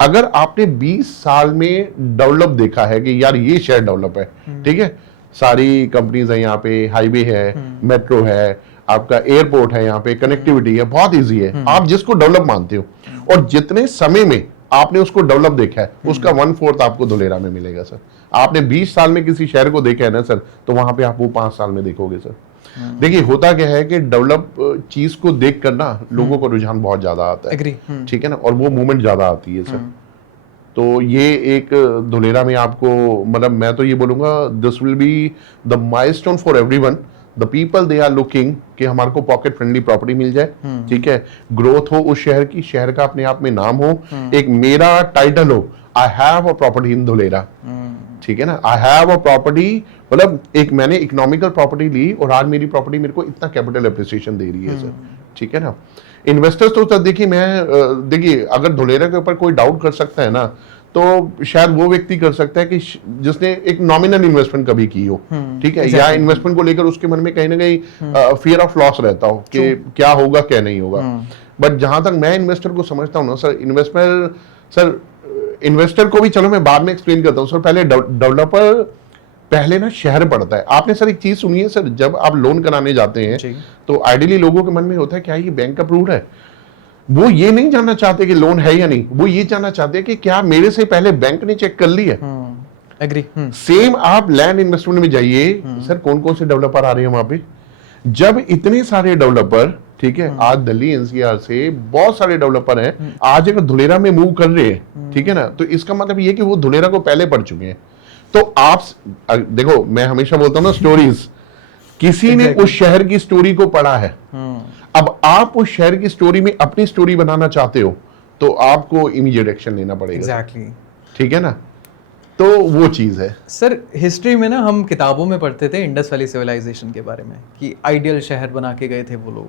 अगर आपने 20 साल में डेवलप देखा है कि यार ये शहर डेवलप है, ठीक है, सारी कंपनीज है यहाँ पे, हाईवे है, मेट्रो है, आपका एयरपोर्ट है, यहाँ पे कनेक्टिविटी है, बहुत इजी है, आप जिसको डेवलप मानते हो, और जितने समय में आपने उसको डेवलप देखा है, उसका 1/4 आपको धुलेरा में मिलेगा सर। आपने 20 साल में किसी शहर को देखा है ना सर, तो वहां पे आप वो 5 साल में देखोगे सर। देखिए होता क्या है कि डेवलप चीज को देख कर ना लोगों को रुझान बहुत ज्यादा आता है, ठीक है ना, और वो मूवमेंट ज्यादा आती है सर। तो ये एक धुलेरा में आपको, मतलब मैं तो ये बोलूंगा, this will be the milestone for everyone, the people they are looking कि हमारे को पॉकेट फ्रेंडली प्रॉपर्टी मिल जाए, ठीक है, ग्रोथ हो उस शहर की, शहर का अपने आप में नाम हो, एक मेरा टाइटल हो, I have a property in Dholera, ठीक है ना, आई हैव अ प्रॉपर्टी, मतलब एक मैंने इकोनॉमिकल प्रॉपर्टी ली और आज मेरी प्रॉपर्टी मेरे को इतना कैपिटल एप्रिसिएशन दे रही है सर, ठीक है ना। इन्वेस्टर्स तो देखिए, मैं देखिए अगर धुलेरा के ऊपर कोई डाउट कर सकता है ना, तो शायद वो व्यक्ति कर सकता है कि जिसने एक नॉमिनल इन्वेस्टमेंट कभी की हो, ठीक है, या इन्वेस्टमेंट को लेकर उसके मन में कहीं ना कहीं फियर ऑफ लॉस रहता हो कि क्या होगा क्या नहीं होगा। बट जहां तक मैं इन्वेस्टर को समझता हूँ ना सर, इन्वेस्टर को भी चलो मैं बाद में एक्सप्लेन करता हूँ सर, पहले डेवलपर पहले ना शहर पड़ता है। आपने सर एक चीज सुनी है सर, जब आप लोन कराने जाते हैं तो आइडियली लोगों के मन में होता है क्या ये बैंक अप्रूव्ड है, वो ये नहीं जानना चाहते कि लोन है या नहीं, वो ये जानना चाहते हैं कि क्या मेरे से पहले बैंक ने चेक कर ली है। एग्री। सेम आप लैंड इन्वेस्टमेंट में जाइए सर, कौन कौन से डेवलपर आ रहे हैं वहां पे, जब इतने सारे डेवलपर, ठीक है, आज दिल्ली NCR से बहुत सारे डेवलपर हैं, आज अगर धुलेरा में मूव कर रहे हैं, ठीक है ना, तो इसका मतलब ये कि वो धुलेरा को पहले पढ़ चुके हैं। तो आप देखो, मैं हमेशा बोलता हूँ ना, स्टोरीज, किसी ने उस शहर की स्टोरी को पढ़ा है, अब आप उस शहर की स्टोरी में अपनी स्टोरी बनाना चाहते हो तो आपको इमीडिएट एक्शन लेना पड़ेगा। एग्जैक्टली, ठीक है ना, तो वो चीज है सर। हिस्ट्री में ना हम किताबों में पढ़ते थे इंडस वैली सिविलाइजेशन के बारे में कि आइडियल शहर बना के गए थे वो लोग।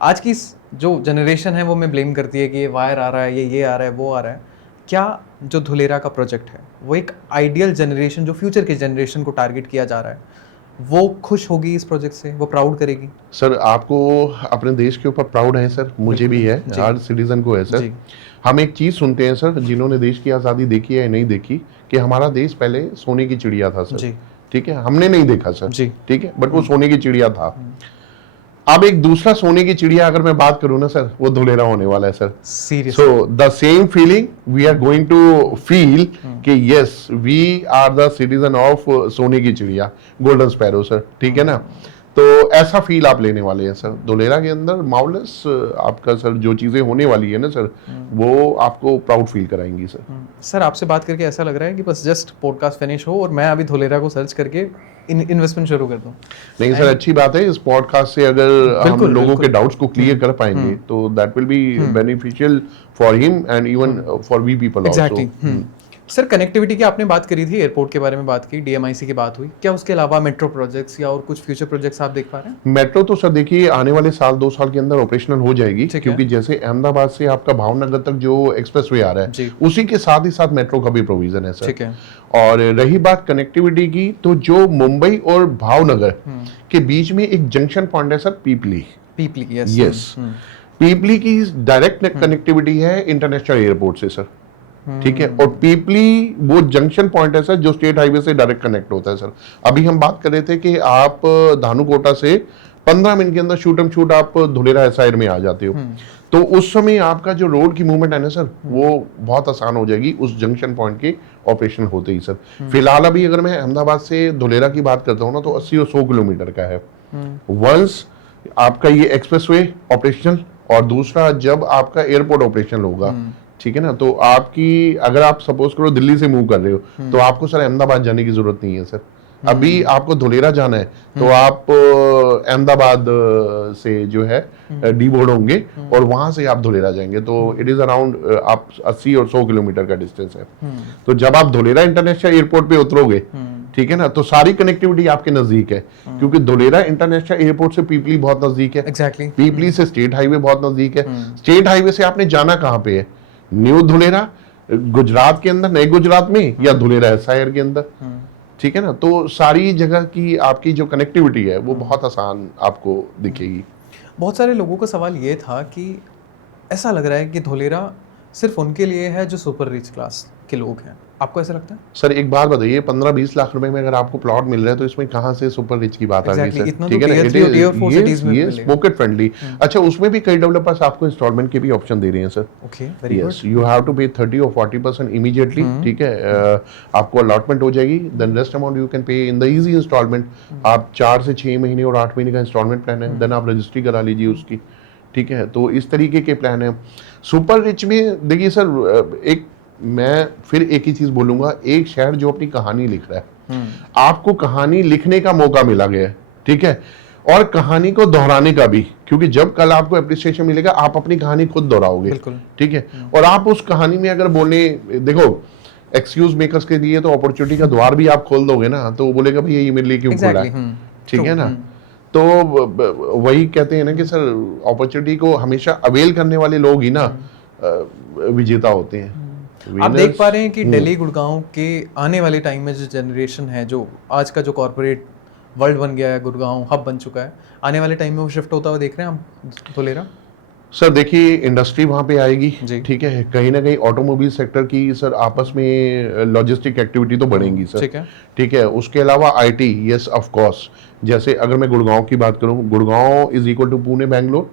आज की जो जनरेशन है वो मैं ब्लेम करती है कि ये वायर आ रहा है, ये आ रहा है, वो आ रहा है। क्या जो धुलेरा का प्रोजेक्ट है वो एक आइडियल जनरेशन, जो फ्यूचर के जनरेशन को टारगेट किया जा रहा है, वो खुश होगी इस प्रोजेक्ट से, वो प्राउड करेगी? सर आपको अपने देश के ऊपर प्राउड है सर, मुझे भी है, हर सिटीजन को है सर। हम एक चीज सुनते हैं सर, जिन्होंने देश की आज़ादी देखी है या नहीं देखी, कि हमारा देश पहले सोने की चिड़िया था सर, ठीक है, हमने नहीं देखा सर, ठीक है, बट वो सोने की चिड़िया था। अब एक दूसरा सोने की चिड़िया अगर मैं बात करूं ना सर, वो धुलेरा होने वाला है sir. So the same feeling we are going to feel कि yes we are the citizen of सोने की चिड़िया, गोल्डन स्पैरो सर, ठीक है ना। तो ऐसा फील आप लेने वाले हैं सर धुलेरा के अंदर। माउलेस आपका सर जो चीजें होने वाली है ना सर, वो आपको प्राउड फील कराएंगी सर। सर आपसे बात करके ऐसा लग रहा है कि बस जस्ट पॉडकास्ट फिनिश हो और मैं अभी धुलेरा को सर्च करके इन्वेस्टमेंट शुरू कर दूं। नहीं सर, अच्छी बात है, इस पॉडकास्ट से अगर हम लोगों के डाउट्स को क्लियर कर पाएंगे तो that will be beneficial for him and even for we people also. Sir connectivity की आपने बात करी थी, एयरपोर्ट के बारे में बात की, डीएमआईसी की बात हुई, क्या उसके अलावा मेट्रो प्रोजेक्ट्स या और कुछ फ्यूचर प्रोजेक्ट्स आप देख पा रहे हैं? मेट्रो तो सर देखिए आने वाले साल 2 साल के अंदर ऑपरेशनल हो जाएगी, क्योंकि जैसे अहमदाबाद से आपका भावनगर तक जो एक्सप्रेसवे आ रहा है उसी के साथ ही साथ मेट्रो का भी प्रोविजन है सर। ठीक है। और रही बात कनेक्टिविटी की, तो जो मुंबई और भावनगर के बीच में एक जंक्शन पॉइंट है सर, पीपली। यस, पीपली की डायरेक्ट कनेक्टिविटी है इंटरनेशनल एयरपोर्ट से सर। ठीक है, और पीपली वो जंक्शन पॉइंट है सर जो स्टेट हाईवे से डायरेक्ट कनेक्ट होता है सर। अभी हम बात कर रहे थे कि आप धानुकोटा से 15 मिनट के अंदर शूट आप धुलेरा एसआईआर में आ जाते हो, तो उस समय आपका जो रोड की मूवमेंट है ना सर, वो बहुत आसान हो जाएगी उस जंक्शन पॉइंट के ऑपरेशन होते ही सर। फिलहाल अभी अगर मैं अहमदाबाद से धुलेरा की बात करता हूँ ना, तो 80 और 100 किलोमीटर का है। वंस आपका ये एक्सप्रेसवे ऑपरेशनल, और दूसरा जब आपका एयरपोर्ट ऑपरेशनल होगा, ठीक है ना, तो आपकी अगर आप सपोज करो दिल्ली से मूव कर रहे हो तो आपको सर अहमदाबाद जाने की जरूरत नहीं है सर। अभी आपको धुलेरा जाना है तो आप अहमदाबाद से जो है डी बोर्ड होंगे और वहां से आप धुलेरा जाएंगे, तो इट इज अराउंड आप 80 और 100 किलोमीटर का डिस्टेंस है। तो जब आप धुलेरा इंटरनेशनल एयरपोर्ट पे उतरोगे, ठीक है ना, तो सारी कनेक्टिविटी आपके नजदीक है, क्योंकि धुलेरा इंटरनेशनल एयरपोर्ट से पीपली बहुत नजदीक है। एग्जैक्टली। पीपली से स्टेट हाईवे बहुत नजदीक है। स्टेट हाईवे से आपने जाना कहाँ पे है? न्यू धुलेरा गुजरात के अंदर, नए गुजरात में, या धुलेरा एसआईआर के अंदर। ठीक है ना, तो सारी जगह की आपकी जो कनेक्टिविटी है वो बहुत आसान आपको दिखेगी। बहुत सारे लोगों का सवाल ये था कि ऐसा लग रहा है कि धुलेरा सिर्फ उनके लिए है जो सुपर रिच क्लास के लोग हैं, आपको ऐसा लगता है? सर एक बात बताइए, 15-20 लाख रुपए में अगर आपको प्लॉट मिल रहा है तो इसमें कहाँ से सुपर रिच की बात आ गई सर? ठीक है ना, ये पॉकेट फ्रेंडली। अच्छा, उसमें भी कई डेवलपर्स आपको इंस्टॉलमेंट के भी ऑप्शन दे रहे हैं sir. Yes, you have to pay 30 और 40% इमीडिएटली। ठीक है, आपको अलॉटमेंट हो जाएगी, then rest amount you can pay in the easy instalment. आप 4 से 6 महीने और 8 महीने का इंस्टॉलमेंट प्लान है, देन आप रजिस्ट्री करा लीजिए उसकी। ठीक है, तो इस तरीके के प्लान है। सुपर रिच में देखिए सर, एक मैं फिर एक ही चीज बोलूंगा, एक शहर जो अपनी कहानी लिख रहा है, आपको कहानी लिखने का मौका मिला गया है, ठीक है, और कहानी को दोहराने का भी, क्योंकि जब कल आपको एप्रिसिएशन मिलेगा आप अपनी कहानी खुद दोहराओगे। ठीक है, और आप उस कहानी में अगर बोलने, देखो एक्सक्यूज मेकर्स के लिए तो अपॉर्चुनिटी का द्वार भी आप खोल दोगे ना, तो वो बोलेगा भैया ये मेरे लिए क्यों खोला है? ठीक है ना, तो वही कहते हैं ना कि सर अपॉर्चुनिटी को हमेशा अवेल करने वाले लोग ही ना विजेता होते हैं। आप देख पा रहे हैं कि दिल्ली गुड़गांव के आने वाले टाइम में जो जनरेशन है, जो आज का जो कॉर्पोरेट वर्ल्ड बन गया है, गुड़गांव हब बन चुका है, आने वाले टाइम में वो शिफ्ट होता हुआ देख रहे हैं हम धुलेरा? सर देखिए, इंडस्ट्री वहाँ पे आएगी, ठीक है, कहीं ना कहीं ऑटोमोबाइल सेक्टर की सर आपस में लॉजिस्टिक एक्टिविटी तो बढ़ेंगी सर। ठीक है, उसके अलावा आईटी, यस ऑफ कोर्स, जैसे अगर मैं गुड़गांव की बात करूँ, Gurgaon is equal to Pune Bangalore,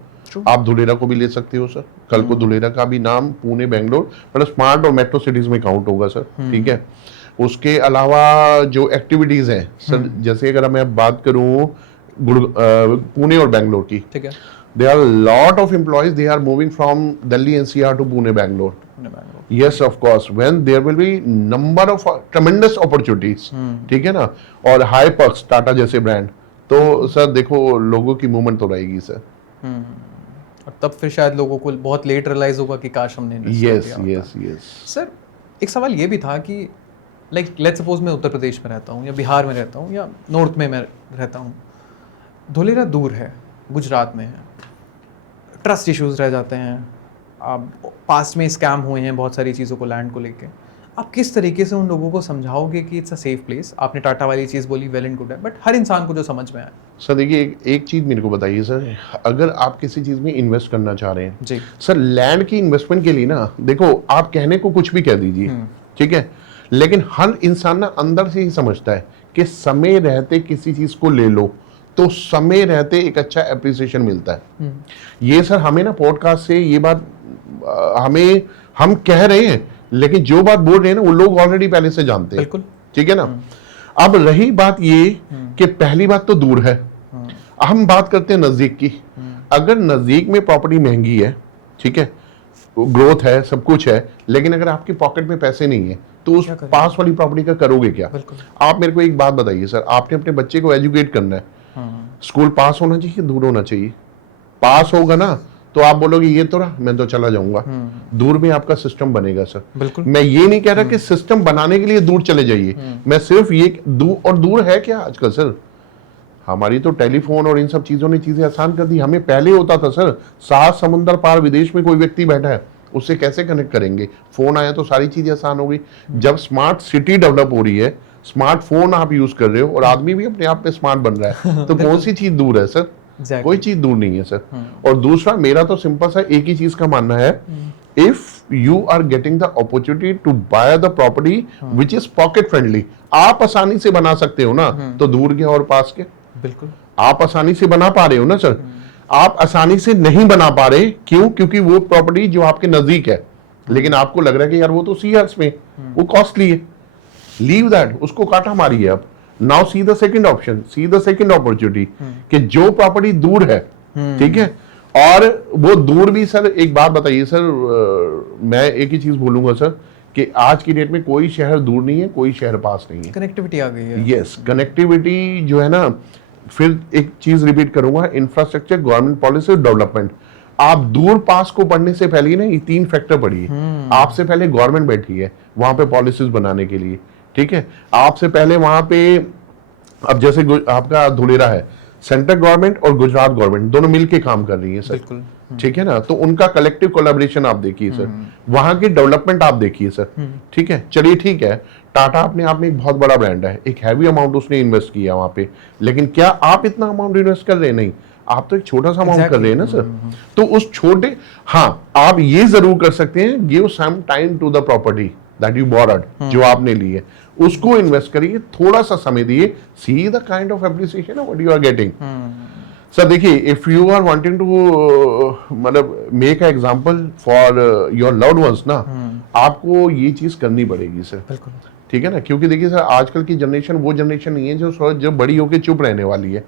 आप धुलेरा को भी ले सकते हो सर। कल को धुलेरा का भी नाम पुणे बैंगलोर मतलब स्मार्ट और मेट्रो सिटीज में काउंट होगा सर। ठीक है, उसके अलावा जो एक्टिविटीज हैं सर, जैसे अगर मैं बात करूं पुणे और बैंगलोर की, ठीक है, there are a lot of employees, they are moving from Delhi NCR to Pune Bangalore. Yes, of course, when there will be number of tremendous opportunities, ठीक है ना, और हाई पर्क्स, टाटा जैसे ब्रांड, तो सर देखो लोगों की मूवमेंट तो रहेगी सर। और तब फिर शायद लोगों को बहुत लेट रियलाइज होगा कि काश हमने यस सर एक सवाल ये भी था कि लाइक लेट्स सपोज मैं उत्तर प्रदेश में रहता हूँ या बिहार में रहता हूँ या नॉर्थ में मैं रहता हूँ, धुलेरा दूर है, गुजरात में है, ट्रस्ट इश्यूज रह जाते हैं, आप पास्ट में स्कैम हुए हैं बहुत सारी चीज़ों को, लैंड को लेके, आप किस तरीके से उन लोगों को समझाओगे कि इट्स अ सेफ प्लेस? आपने टाटा वाली चीज़ बोली, वेल एंड गुड है, बट हर इंसान को जो समझ में आए। सर देखिए, एक चीज़ मेरे को बताइए सर, अगर आप किसी चीज़ में इन्वेस्ट करना चाह रहे हैं जी सर, लैंड की इन्वेस्टमेंट के लिए ना, देखो आप कहने को कुछ भी कह दीजिए, ठीक है, लेकिन हर इंसान ना अंदर से ही समझता है कि समय रहते किसी चीज़ को ले लो तो समय रहते एक अच्छा एप्रिसिएशन मिलता है। ये सर हमें ना पॉडकास्ट से ये बात हम कह रहे हैं, लेकिन जो बात बोल रहे हैं ना वो लोग ऑलरेडी पहले से जानते हैं। ठीक है ना। अब रही बात ये कि पहली बात तो दूर है, हम बात करते हैं नजदीक की, अगर नजदीक में प्रॉपर्टी महंगी है, ठीक है, ग्रोथ है, सब कुछ है, लेकिन अगर आपकी पॉकेट में पैसे नहीं है तो उस पास वाली प्रॉपर्टी का करोगे क्या? आप मेरे को एक बात बताइए सर, आपने अपने बच्चे को एजुकेट करना है, स्कूल पास होना चाहिए, दूर होना चाहिए? पास होगा ना तो आप बोलोगे ये तो रहा, मैं तो चला जाऊंगा। दूर में आपका सिस्टम बनेगा सर। बिल्कुल। मैं ये नहीं कह रहा कि सिस्टम बनाने के लिए दूर चले जाइए, मैं सिर्फ ये दूर है क्या आजकल सर? हमारी तो टेलीफोन और इन सब चीजों ने चीजें आसान कर दी। हमें पहले होता था सर, 7 समुंदर पार विदेश में कोई व्यक्ति बैठा है, उससे कैसे कनेक्ट करेंगे? फोन आया तो सारी चीजें आसान हो गई। जब स्मार्ट सिटी डेवलप हो रही है, स्मार्टफोन आप यूज कर रहे हो और आदमी भी अपने आप में स्मार्ट बन रहा है, तो कौन सी चीज दूर है सर? कोई चीज दूर नहीं है सर। और दूसरा, मेरा तो सिंपल सा एक ही चीज का मानना है, if you are getting the opportunity to buy the property which is pocket friendly, आप आसानी से बना सकते हो ना, तो दूर के और पास के बिल्कुल आप आसानी से बना पा रहे हो ना सर। आप आसानी से नहीं बना पा रहे, क्यों? क्योंकि वो प्रॉपर्टी जो आपके नजदीक है, लेकिन आपको लग रहा है कि यार वो तो सीआरएस में, वो कॉस्टली है, लीव दैट, उसको काटा मारिए आप। Now see the second option, see the second opportunity, कि जो प्रॉपर्टी दूर है, ठीक है, और वो दूर भी सर, एक बात बताइए सर, मैं एक ही चीज बोलूंगा सर, कि आज की डेट में कोई शहर दूर नहीं है, कोई शहर पास नहीं है। कनेक्टिविटी आ गई है। यस, कनेक्टिविटी जो है ना, फिर एक चीज रिपीट करूंगा, इंफ्रास्ट्रक्चर, गवर्नमेंट पॉलिसी, डेवलपमेंट। आप दूर पास को पढ़ने से पहले ना ये 3 फैक्टर पढ़िए। आपसे पहले गवर्नमेंट बैठी है वहां पे पॉलिसीज बनाने के लिए, ठीक है, आपसे पहले वहां पे, अब जैसे आपका धुलेरा है, सेंट्रल गवर्नमेंट और गुजरात गवर्नमेंट दोनों मिलके काम कर रही है सर, ठीक है ना, तो उनका कलेक्टिव कोलैबोरेशन आप देखिए सर, वहां की डेवलपमेंट आप देखिए सर, ठीक है। चलिए ठीक है, टाटा अपने आप में एक बहुत बड़ा ब्रांड है, एक हैवी अमाउंट उसने इन्वेस्ट किया वहां पे, लेकिन क्या आप इतना अमाउंट इन्वेस्ट कर रहे हैं? नहीं, आप तो एक छोटा सा अमाउंट कर रहे हैं ना सर। तो उस छोटे, हाँ, आप ये जरूर कर सकते हैं, give some time to the property that you borrowed, जो आपने ली है, उसको इन्वेस्ट करिए, थोड़ा सा समय दिए, see the kind of appreciation what you are getting. Sir देखिए, if you are wanting to मतलब make a example for your loved ones ना, आपको ये चीज करनी पड़ेगी सर, ठीक है ना, क्योंकि देखिए सर, आजकल की जनरेशन वो जनरेशन नहीं है जो बड़ी होकर चुप रहने वाली है,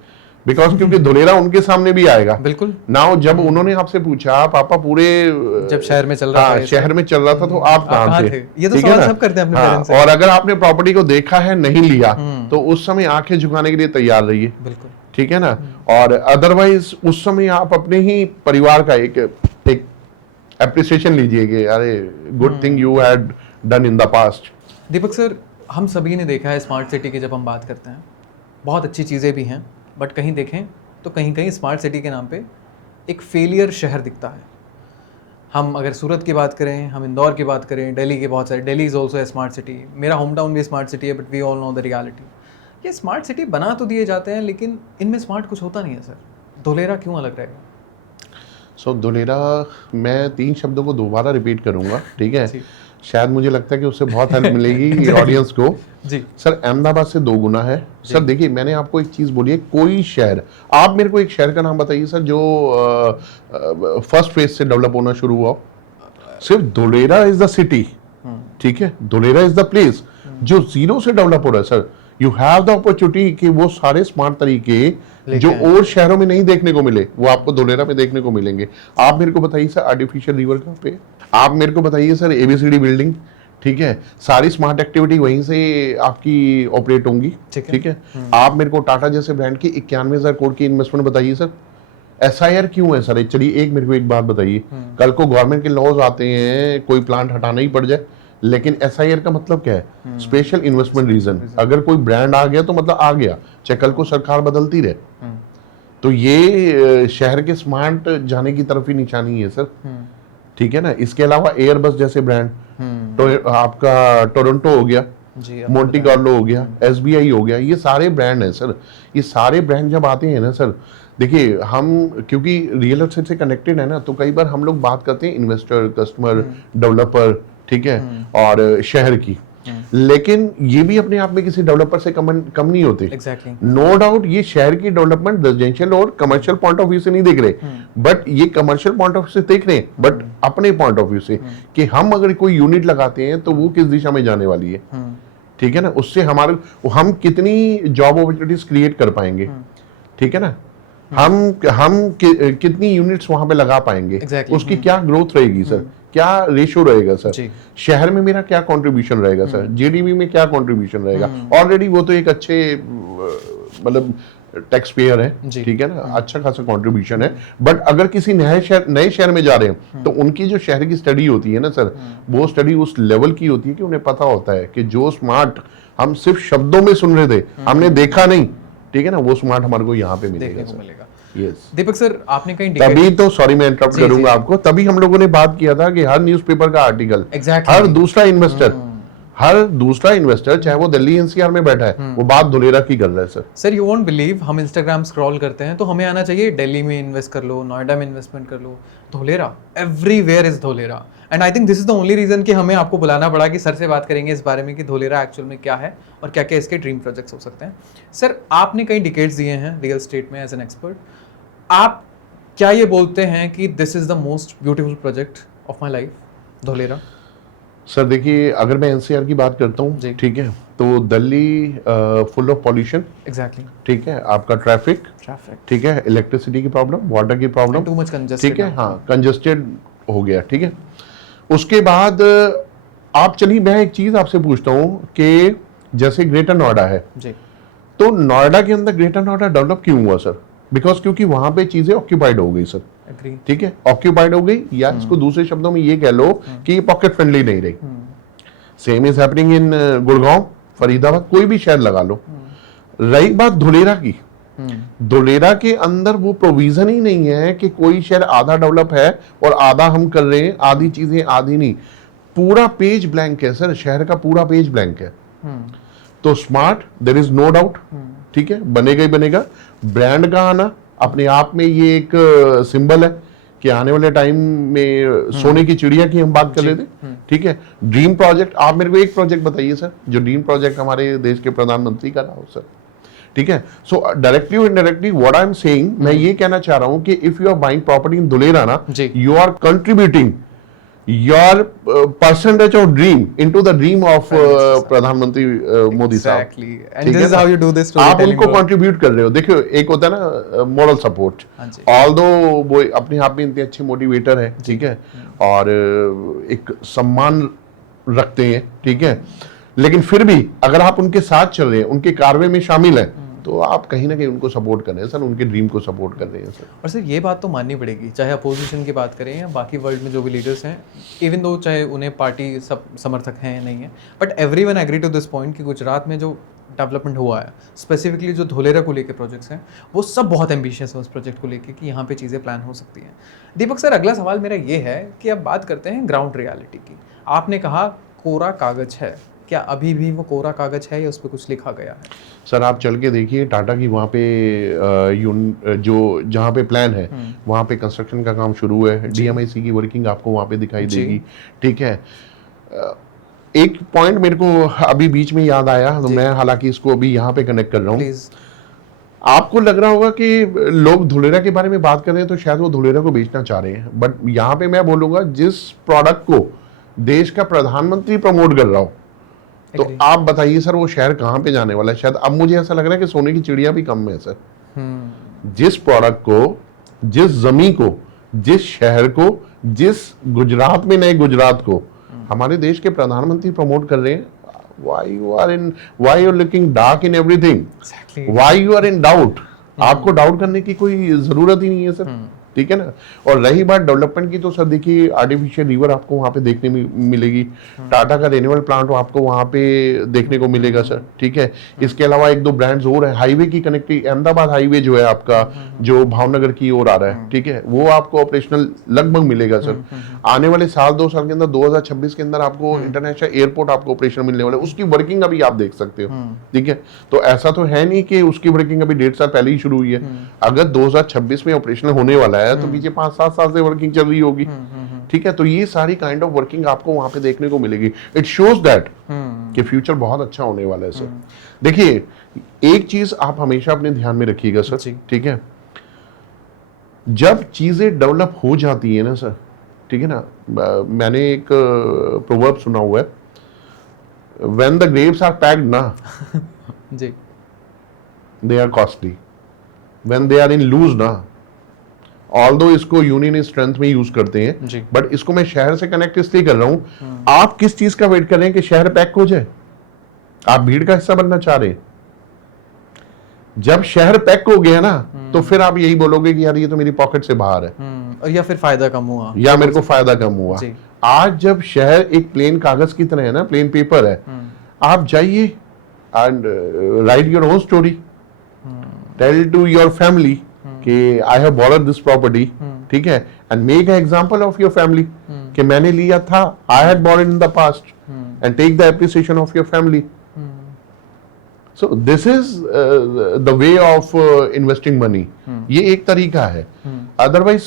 बिकॉज क्योंकि धुलेरा उनके सामने भी आएगा। बिल्कुल। नाउ जब उन्होंने आपसे पूछा, पापा पूरे जब शहर में चल रहा था, शहर में चल रहा था, तो आप कहाँ थे? ये तो सवाल सब करते हैं अपने पेरेंट्स से। और अगर आपने प्रॉपर्टी को देखा है, नहीं लिया, तो उस समय आंखें झुकाने के लिए तैयार रहिए, बिल्कुल, ठीक है ना। और अदरवाइज उस समय आप अपने ही परिवार का एक एप्रिसिएशन लीजिए कि अरे good thing you had done in the past. Deepak sir, हम सभी ने देखा है स्मार्ट सिटी की जब हम बात करते हैं, बहुत अच्छी चीज़ें भी हैं, बट कहीं देखें तो कहीं कहीं स्मार्ट सिटी के नाम पे एक फेलियर शहर दिखता है। हम अगर सूरत की बात करें, हम इंदौर की बात करें, दिल्ली के बहुत सारे, Delhi is also a smart city, मेरा होम टाउन भी स्मार्ट सिटी है, but we all know the reality. ये स्मार्ट सिटी बना तो दिए जाते हैं, लेकिन इनमें स्मार्ट कुछ होता नहीं है सर। धुलेरा क्यों अलग रहेगा? सो धुलेरा, मैं 3 शब्दों को दोबारा रिपीट करूंगा, ठीक है, शायद मुझे लगता है कि उससे बहुत हेल्प मिलेगी ऑडियंस को। जी सर, अहमदाबाद से 2 गुना है सर। देखिए, मैंने आपको एक चीज बोली है, कोई शहर, आप मेरे को एक शहर का नाम बताइए सर जो फर्स्ट फेज से डेवलप होना शुरू हुआ। सिर्फ धुलेरा इज द सिटी, ठीक है, धुलेरा इज द प्लेस जो 0 से डेवलप हो रहा है sir. You have the opportunity कि वो सारे स्मार्ट तरीके जो और शहरों में नहीं देखने को मिले, वो आपको धुलेरा में देखने को मिलेंगे। आप मेरे को बताइए सर, आर्टिफिशियल रिवर कहाँ पे? आप मेरे को बताइए सर, ABCD बिल्डिंग, ठीक है, सारी स्मार्ट एक्टिविटी वहीं से आपकी ऑपरेट होंगी, ठीक है। आप मेरे को टाटा जैसे ब्रांड की 91,000 करोड़ की इन्वेस्टमेंट बताइए सर। SIR क्यों है सर? चलिए एक मेरे को एक बात बताइए, कल को गवर्नमेंट के लॉज आते हैं, कोई प्लांट हटाना ही पड़ जाए, लेकिन SIR का मतलब क्या है? Special investment reason. अगर कोई ब्रांड आ गया तो मतलब आ गया, चाहे कल को सरकार बदलती रहे। तो ये शहर के स्मार्ट जाने की तरफ ही निशानी है सर, ठीक है ना। इसके अलावा एयरबस जैसे ब्रांड, तो आपका टोरंटो हो गया, मोंटी कार्लो हो गया, SBI हो गया, ये सारे ब्रांड हैं सर। ये सारे ब्रांड जब आते हैं ना सर, देखिए हम क्योंकि रियल एस्टेट से कनेक्टेड है ना, तो कई बार हम लोग बात करते हैं इन्वेस्टर, कस्टमर, डेवलपर, ठीक है, और शहर की, लेकिन ये भी अपने आप में किसी डेवलपर से कम नहीं होते। नो डाउट ये शहर की डेवलपमेंट रेजिडेंशियल और कमर्शियल पॉइंट ऑफ व्यू से नहीं देख रहे, बट ये कमर्शियल पॉइंट ऑफ व्यू से देख रहे हैं, बट अपने पॉइंट ऑफ व्यू से कि हम अगर कोई यूनिट लगाते हैं तो वो किस दिशा में जाने वाली है, ठीक है ना। उससे हम कितनी जॉब अपॉर्चुनिटीज क्रिएट कर पाएंगे, ठीक है ना। हम कितनी यूनिट्स वहां पे लगा पाएंगे, Exactly. उसकी क्या ग्रोथ रहेगी सर, क्या रेशियो रहेगा सर, जी। शहर में मेरा क्या कंट्रीब्यूशन रहेगा सर, जीडीपी में क्या कंट्रीब्यूशन रहेगा। ऑलरेडी वो तो एक अच्छे मतलब टैक्स पेयर है, जी। ठीक है ना, अच्छा खासा कंट्रीब्यूशन है। बट अगर किसी नए शहर में जा रहे हैं तो उनकी जो शहर की स्टडी होती है ना सर, वो स्टडी उस लेवल की होती है कि उन्हें पता होता है कि जो स्मार्ट हम सिर्फ शब्दों में सुन रहे थे, हमने देखा नहीं, ठीक है ना, वो स्मार्ट हमारे को यहाँ पे देखने मिलेगा को सर। मिलेगा। यस, दीपक सर, आपने कहीं तभी तो सॉरी मैं इंटरप्ट जी, करूंगा जी। आपको, तभी हम लोगों ने बात किया था कि हर न्यूज़पेपर का आर्टिकल, Exactly. हर दूसरा इन्वेस्टर चाहे वो दिल्ली एनसीआर में बैठा है, वो बात धुलेरा की कर रहा है sir. Sir you won't believe, हम इंस्टाग्राम स्क्रॉल करते हैं तो हमें आना चाहिए दिल्ली में इन्वेस्ट कर लो, नोएडा में इन्वेस्टमेंट कर लो, Dholera, everywhere is Dholera. And I think this is the only reason कि हमें आपको बुलाना पड़ा कि सर से बात करेंगे इस बारे में कि धोलेरा एक्चुअल में क्या है और क्या क्या इसके ड्रीम प्रोजेक्ट्स हो सकते हैं। सर आपने कई डिकेड्स दिए हैं रियल एस्टेट में एज एन एक्सपर्ट, आप क्या ये बोलते हैं कि this is the most beautiful project of my life, Dholera? Sir देखिए, अगर मैं एनसीआर की बात करता हूँ, ठीक है, तो Delhi full of pollution, exactly, ठीक है, आपका ट्रैफिक, ठीक है, इलेक्ट्रिसिटी की प्रॉब्लम, वाटर की प्रॉब्लम, टू मच कंजेस्टेड, ठीक है, हाँ कंजेस्टेड हो गया, ठीक है। उसके बाद आप चलिए मैं एक चीज आपसे पूछता हूँ कि जैसे ग्रेटर नोएडा है जी, तो नोएडा के अंदर ग्रेटर नोएडा डेवलप क्यों हुआ सर? बिकॉज क्योंकि वहां पे चीजें ऑक्यूपाइड हो गई सर, एग्री, ठीक है, ऑक्यूपाइड हो गई, या इसको दूसरे शब्दों में ये कह लो कि ये पॉकेट फ्रेंडली नहीं रही। Same is happening in Gurgaon, Faridabad, कोई भी शहर लगा लो। रही बात धुलेरा की, धुलेरा के अंदर वो प्रोविजन ही नहीं है कि कोई शहर आधा डेवलप है और आधा हम कर रहे हैं, आधी चीजें आधी नहीं, पूरा पेज ब्लैंक है सर, शहर का पूरा पेज ब्लैंक है। तो smart there is no doubt, ठीक है, बनेगा ही बनेगा। ब्रांड का आना अपने आप में ये एक सिंबल है कि आने वाले टाइम में सोने की चिड़िया की हम बात कर रहे थे, ठीक है। ड्रीम प्रोजेक्ट, आप मेरे को एक प्रोजेक्ट बताइए सर जो ड्रीम प्रोजेक्ट हमारे देश के प्रधानमंत्री का रहा हो सर, ठीक है। सो डायरेक्टली और indirectly what I am saying, मैं ये कहना चाह रहा हूं कि if you are buying property in Dholera ना, you are contributing your percentage of dream into the dream of प्रधानमंत्री मोदी साहब। Exactly. And this is how you do this आप storytelling उनको work. कंट्रीब्यूट कर रहे हो। देखियो एक होता है ना मॉरल सपोर्ट, ऑल्दो वो अपने आप में इतने अच्छे मोटिवेटर है, ठीक है, और एक सम्मान रखते हैं, ठीक है, लेकिन फिर भी अगर आप उनके साथ चल रहे हैं, उनके कारवे में शामिल हैं, तो आप कहीं ना कहीं उनको सपोर्ट कर रहे हैं सर, उनके ड्रीम को सपोर्ट कर रहे हैं सर। और सर ये बात तो माननी पड़ेगी, चाहे अपोजिशन की बात करें या बाकी वर्ल्ड में जो भी लीडर्स हैं, इवन दो चाहे उन्हें पार्टी सब समर्थक हैं या नहीं है, but everyone agree to this point कि गुजरात में जो डेवलपमेंट हुआ है, स्पेसिफिकली जो धोलेरा को लेकर प्रोजेक्ट्स हैं, वो सब बहुत एम्बिशियस है उस प्रोजेक्ट को लेकर कि यहाँ पे चीज़ें प्लान हो सकती हैं। दीपक सर, अगला सवाल मेरा ये है कि अब बात करते हैं ग्राउंड रियलिटी की। आपने कहा कोरा कागज है, क्या अभी भी वो कोरा कागज है या उस पर कुछ लिखा गया है? सर आप चल के देखिए टाटा की वहाँ पे जो जहाँ पे प्लान है वहाँ पे कंस्ट्रक्शन का काम शुरू है, डीएमआईसी की वर्किंग आपको वहाँ पे दिखाई देगी, ठीक है। एक पॉइंट मेरे को अभी बीच में याद आया, तो मैं हालांकि इसको अभी यहाँ पे कनेक्ट कर रहा हूँ। आपको लग रहा होगा कि लोग धुलेरा के बारे में बात कर रहे हैं तो शायद वो धुलेरा को बेचना चाह रहे हैं, बट यहाँ पे मैं बोलूंगा जिस प्रोडक्ट को देश का प्रधानमंत्री प्रमोट कर रहा हो, तो आप बताइए सर वो शहर कहाँ पे जाने वाला है? शायद अब मुझे ऐसा लग रहा है कि सोने की चिड़िया भी कम है सर। जिस प्रोडक्ट को, जिस जमीन को, जिस शहर को, जिस गुजरात में नए गुजरात को हमारे देश के प्रधानमंत्री प्रमोट कर रहे हैं, why you are looking dark in everything? Why you are in doubt? आपको डाउट करने की कोई जरूरत ही नहीं है सर, ठीक है ना। और रही बात डेवलपमेंट की, तो सर देखिए आर्टिफिशियल रिवर आपको वहाँ पे देखने में मिलेगी, टाटा का रिन्यूएबल प्लांट आपको वहाँ पे देखने को मिलेगा सर, ठीक है। इसके अलावा एक दो ब्रांड्स और है, हाईवे की कनेक्टिविटी, अहमदाबाद हाईवे जो है आपका जो भावनगर की ओर आ रहा है, ठीक है, वो आपको ऑपरेशनल लगभग मिलेगा सर। आने वाले साल 2 साल के अंदर 2026 के अंदर आपको इंटरनेशनल एयरपोर्ट आपको ऑपरेशन मिलने वाला है, उसकी वर्किंग अभी आप देख सकते हो, ठीक है। तो ऐसा तो है नहीं कि उसकी वर्किंग अभी 1.5 साल पहले ही शुरू हुई है, अगर 2026 में ऑपरेशनल होने वाला है तो पीछे 5-7 साल से वर्किंग चल रही होगी, ठीक है। तो ये सारी काइंड ऑफ वर्किंग आपको वहां पे देखने को मिलेगी। इट शोज दैट कि फ्यूचर बहुत अच्छा होने वाला है सर। देखिए एक चीज आप हमेशा अपने ध्यान में रखिएगा सर, ठीक है, जब चीजें डेवलप हो जाती है ना सर, ठीक है ना, मैंने एक प्रोवर्ब सुना हुआ है, when the graves are packed ना जी, they are costly, when they are in loose ना, ऑल्दो इसको यूनियन स्ट्रेंथ में यूज करते हैं, बट इसको मैं शहर से कनेक्ट इसलिए कर रहा हूं, आप किस चीज का वेट कर रहे हैं कि शहर पैक हो जाए? आप भीड़ का हिस्सा बनना चाह रहे हैं? जब शहर पैक हो गया ना, तो फिर आप यही बोलोगे कि यार ये तो मेरी पॉकेट से बाहर है, और या फिर फायदा कम हुआ, या मेरे को फायदा कम हुआ। आज जब शहर एक प्लेन कागज की तरह है ना, प्लेन पेपर है, आप जाइए and write your own story, tell to your family कि I have bordered this property, ठीक है, and make an example of your family कि मैंने लिया था, I had bordered in the past, and take the appreciation of your family. So this is the way of investing money. ये एक तरीका है। अदरवाइज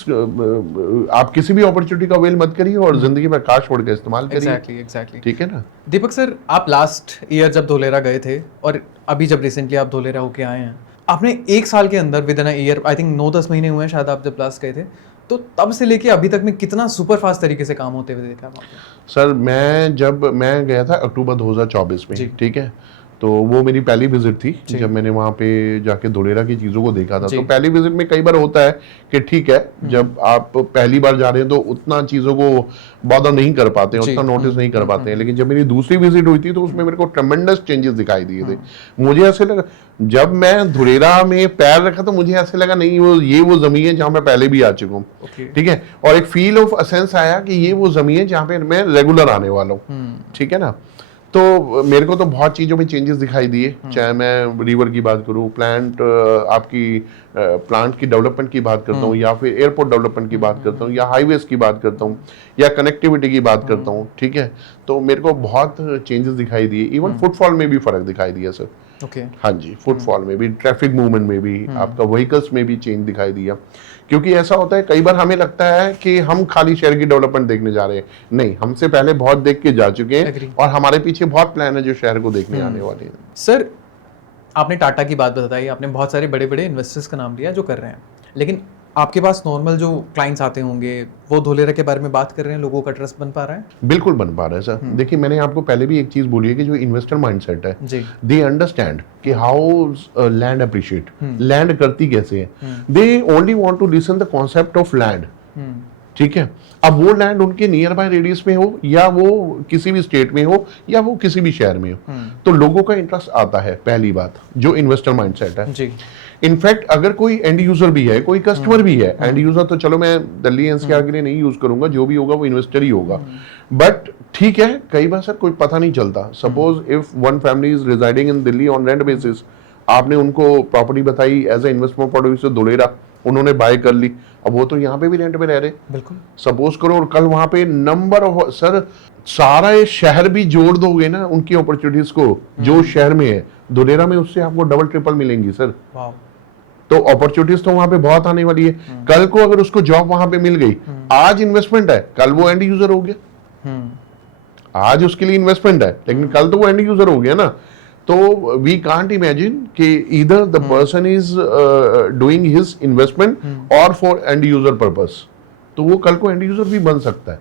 आप किसी भी अपॉर्चुनिटी का वेल मत करिए और जिंदगी में काश छोड़ के इस्तेमाल करिए। Exactly. ठीक है ना? दीपक सर, आप लास्ट ईयर जब धोलेरा गए थे और अभी जब रिसेंटली आप धोलेरा होके आए हैं, आपने 1 साल के अंदर with in a year, I think 9-10 महीने हुए हैं शायद आप जब लास्ट गए थे, तो तब से लेके अभी तक में कितना सुपर फास्ट तरीके से काम होते हुए देखा आपने? सर मैं गया था अक्टूबर 2024 में, ठीक है, तो वो मेरी पहली विजिट थी जब मैंने वहाँ पे जाके धोलेरा की चीज़ों को देखा था। तो पहली विजिट में कई बार होता है कि ठीक है, जब आप पहली बार जा रहे हैं तो उतना चीज़ों को बॉदर नहीं कर पाते हैं, उतना नोटिस नहीं कर पाते हैं, लेकिन जब मेरी दूसरी विजिट हुई थी तो उसमें मेरे को ट्रेमेंडस चेंजेस दिखाई दिए थे। मुझे ऐसे लगा, जब मैं धोलेरा में पैर रखा तो मुझे ऐसे लगा नहीं वो ज़मीन है जहाँ मैं पहले भी आ चुका हूँ, ठीक है, और एक फील ऑफ असेंस आया कि ये वो ज़मीन है जहाँ पे मैं रेगुलर आने वाला हूँ, ठीक है ना। तो मेरे को तो बहुत चीज़ों में चेंजेस दिखाई दिए, चाहे मैं रिवर की बात करूँ, प्लांट की डेवलपमेंट की बात करता हूँ, या फिर एयरपोर्ट डेवलपमेंट की बात करता हूँ, या हाईवेज की बात करता हूँ, या कनेक्टिविटी की बात करता हूँ, ठीक है, तो मेरे को बहुत चेंजेस दिखाई दिए। इवन फुटफॉल में भी फर्क दिखाई दिया सर। हाँ जी, फुटफॉल में भी, ट्रैफिक मूवमेंट में भी, आपका व्हीकल्स में भी चेंज दिखाई दिया। क्योंकि ऐसा होता है कई बार हमें लगता है कि हम खाली शहर की डेवलपमेंट देखने जा रहे हैं, नहीं, हमसे पहले बहुत देख के जा चुके हैं और हमारे पीछे बहुत प्लान है जो शहर को देखने आने वाले हैं। सर, आपने टाटा की बात बताई, आपने बहुत सारे बड़े बड़े इन्वेस्टर्स का नाम लिया जो कर रहे हैं, लेकिन आपके पास नॉर्मल जो क्लाइंट्स आते होंगे वो धोलेरा के बारे में बात कर रहे हैं, लोगों का ट्रस्ट बन पा रहा है? बिल्कुल बन पा रहा है सर। देखिए, मैंने आपको पहले भी एक चीज बोली है कि जो इन्वेस्टर माइंडसेट है, दे अंडरस्टैंड कि हाउ लैंड अप्रिशिएट, लैंड करती कैसे है, they only want to listen the concept of land, ठीक है। अब वो लैंड उनके नियर बाय रेडियस में हो, या वो किसी भी स्टेट में हो, या वो किसी भी शहर में हो, तो लोगों का इंटरेस्ट आता है, पहली बात, जो इन्वेस्टर माइंडसेट है जी। इनफैक्ट अगर कोई एंड यूजर भी है, कोई कस्टमर भी है, एंड यूजर तो चलो मैं दिल्ली एनसीआर के लिए नहीं यूज करूंगा, जो भी होगा वो इन्वेस्टर ही होगा, बट ठीक है, कई बार सर कोई पता नहीं चलता। Suppose if one family is residing in Delhi on rent basis, आपने उनको प्रॉपर्टी बताई as a investment producer Dholera, उन्होंने बाय कर ली, अब वो तो यहाँ पे भी रेंट पे रह रहे, बिल्कुल सपोज करो, और कल वहां पे नंबर ऑफ, सर सारा ये शहर भी जोड़ दोगे ना उनकी अपॉर्चुनिटीज को, जो शहर में है धोलेरा में, उससे आपको डबल ट्रिपल मिलेंगी सर। तो अपॉर्चुनिटीज तो वहां पे बहुत आने वाली है। कल को अगर उसको जॉब वहां पे मिल गई, आज इन्वेस्टमेंट है, कल वो एंड यूजर हो गया, आज उसके लिए इन्वेस्टमेंट है, लेकिन कल तो वो एंड यूजर हो गया ना। तो वी कांट इमेजिन कि either the person is doing his investment और फॉर एंड यूजर पर्पस, तो वो कल को एंड यूजर भी बन सकता है।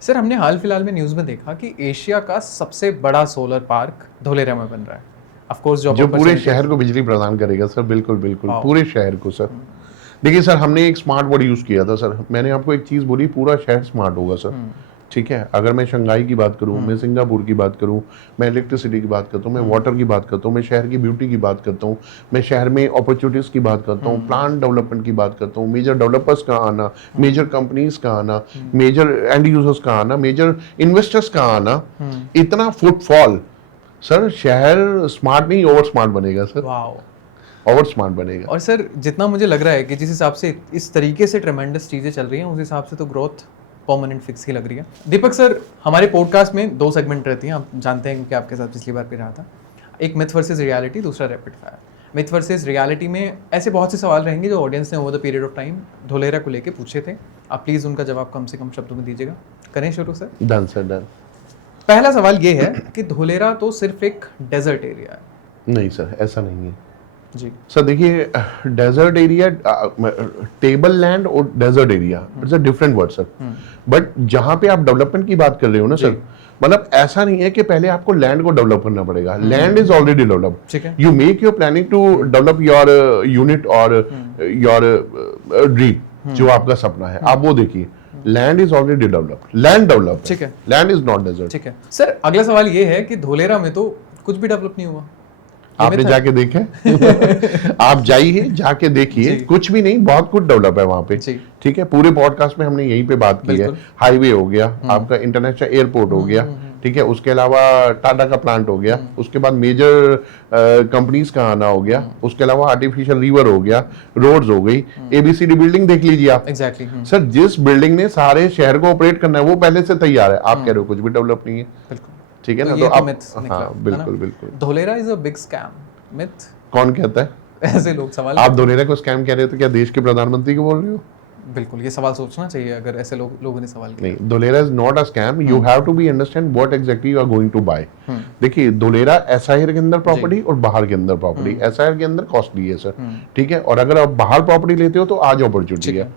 सर, हमने हाल फिलहाल में न्यूज में देखा कि एशिया का सबसे बड़ा सोलर पार्क धोलेरा में बन रहा है, ऑफ कोर्स जो पूरे शहर को बिजली प्रदान करेगा सर। बिल्कुल बिल्कुल, पूरे शहर को सर। देखिए सर, हमने एक स्मार्ट वर्ड यूज किया था सर, मैंने आपको एक चीज बोली, पूरा शहर स्मार्ट होगा सर, ठीक है। अगर मैं शंघाई की बात करूं, मैं सिंगापुर की बात करूं, मैं इलेक्ट्रिसिटी की बात करता हूं, मैं वाटर की बात करता हूं, मैं शहर की ब्यूटी की बात करता हूं, मैं शहर में अपॉर्चुनिटीज की बात करता हूं, प्लांट डेवलपमेंट की बात करता हूं, मेजर डेवलपर्स का आना, मेजर कंपनीज का आना, मेजर एंड यूजर्स का आना, मेजर इन्वेस्टर्स का आना, इतना फुटफॉल, सर शहर स्मार्ट नहीं ओवर स्मार्ट बनेगा सर, ओवर स्मार्ट बनेगा। और सर, जितना मुझे लग रहा है कि जिस हिसाब से इस तरीके से ट्रेमेंडस चीजें चल रही हैं, उस हिसाब से तो ग्रोथ परमानेंट फिक्स ही लग रही है। दीपक सर, हमारे पॉडकास्ट में 2 सेगमेंट रहती हैं, आप जानते हैं कि आपके साथ पिछली बार भी रहा था, एक मिथ वर्सेस रियलिटी, दूसरा rapid fire. Myth versus reality में ऐसे बहुत से सवाल रहेंगे जो ऑडियंस ने over the period of time Dholera को लेके पूछे थे, आप प्लीज उनका जवाब कम से कम शब्दों में दीजिएगा। करें शुरू सर? Done sir, done. पहला सवाल ये है कि धोलेरा तो सिर्फ एक डेजर्ट एरिया है। नहीं सर, ऐसा नहीं है। जी सर देखिए, डेजर्ट एरिया, टेबल लैंड और desert area it's a different word sir. But जहां पे आप डेवलपमेंट की बात कर रहे हो ना सर, मतलब ऐसा नहीं है कि पहले आपको लैंड को डेवलप करना पड़ेगा, लैंड इज ऑलरेडी डेवलप्ड, ठीक है। You make your planning to develop your unit और योर ड्रीम, जो आपका सपना है, आप वो देखिए, land is already developed, land developed, ठीक है, लैंड इज नॉट डेजर्ट। ठीक है सर। अगला सवाल ये है कि धोलेरा में तो कुछ भी डेवलप नहीं हुआ। आपने जाके देखे? आप जाइए, जाके देखिए, कुछ भी नहीं, बहुत कुछ डेवलप है वहां पे। ठीक है, पूरे पॉडकास्ट में हमने यहीं पे बात की है। हाईवे हो गया, आपका इंटरनेशनल एयरपोर्ट हो गया, ठीक है, उसके अलावा टाटा का प्लांट हो गया, उसके बाद मेजर कंपनीज का आना हो गया, उसके अलावा आर्टिफिशियल रिवर हो गया, रोड्स हो गई, एबीसीडी बिल्डिंग देख लीजिए आप। एग्जैक्टली सर, जिस बिल्डिंग ने सारे शहर को ऑपरेट करना है वो पहले से तैयार है, आप कह रहे हो कुछ भी डेवलप नहीं है। बिल्कुल, ठीक है ना, तो आप, हाँ बिल्कुल बिल्कुल, Dholera is a big scam myth. कौन कहता है? ऐसे लोग सवाल, आप धोलेरा को स्कैम कह रहे हो तो क्या देश के प्रधानमंत्री को बोल रहे हो? बिल्कुल, ये सवाल सोचना चाहिए अगर ऐसे लोगों ने सवाल किया। नहीं, Dholera is not a scam, you have to be understand what exactly you are going to buy. देखिए, धोलेरा एसआईआर के अंदर प्रॉपर्टी और बाहर के अंदर प्रॉपर्टी, एसआईआर के अंदर कॉस्टली है सर, ठीक है, और अगर आप बाहर प्रॉपर्टी लेते हो तो आज अपॉर्चुनिटी है।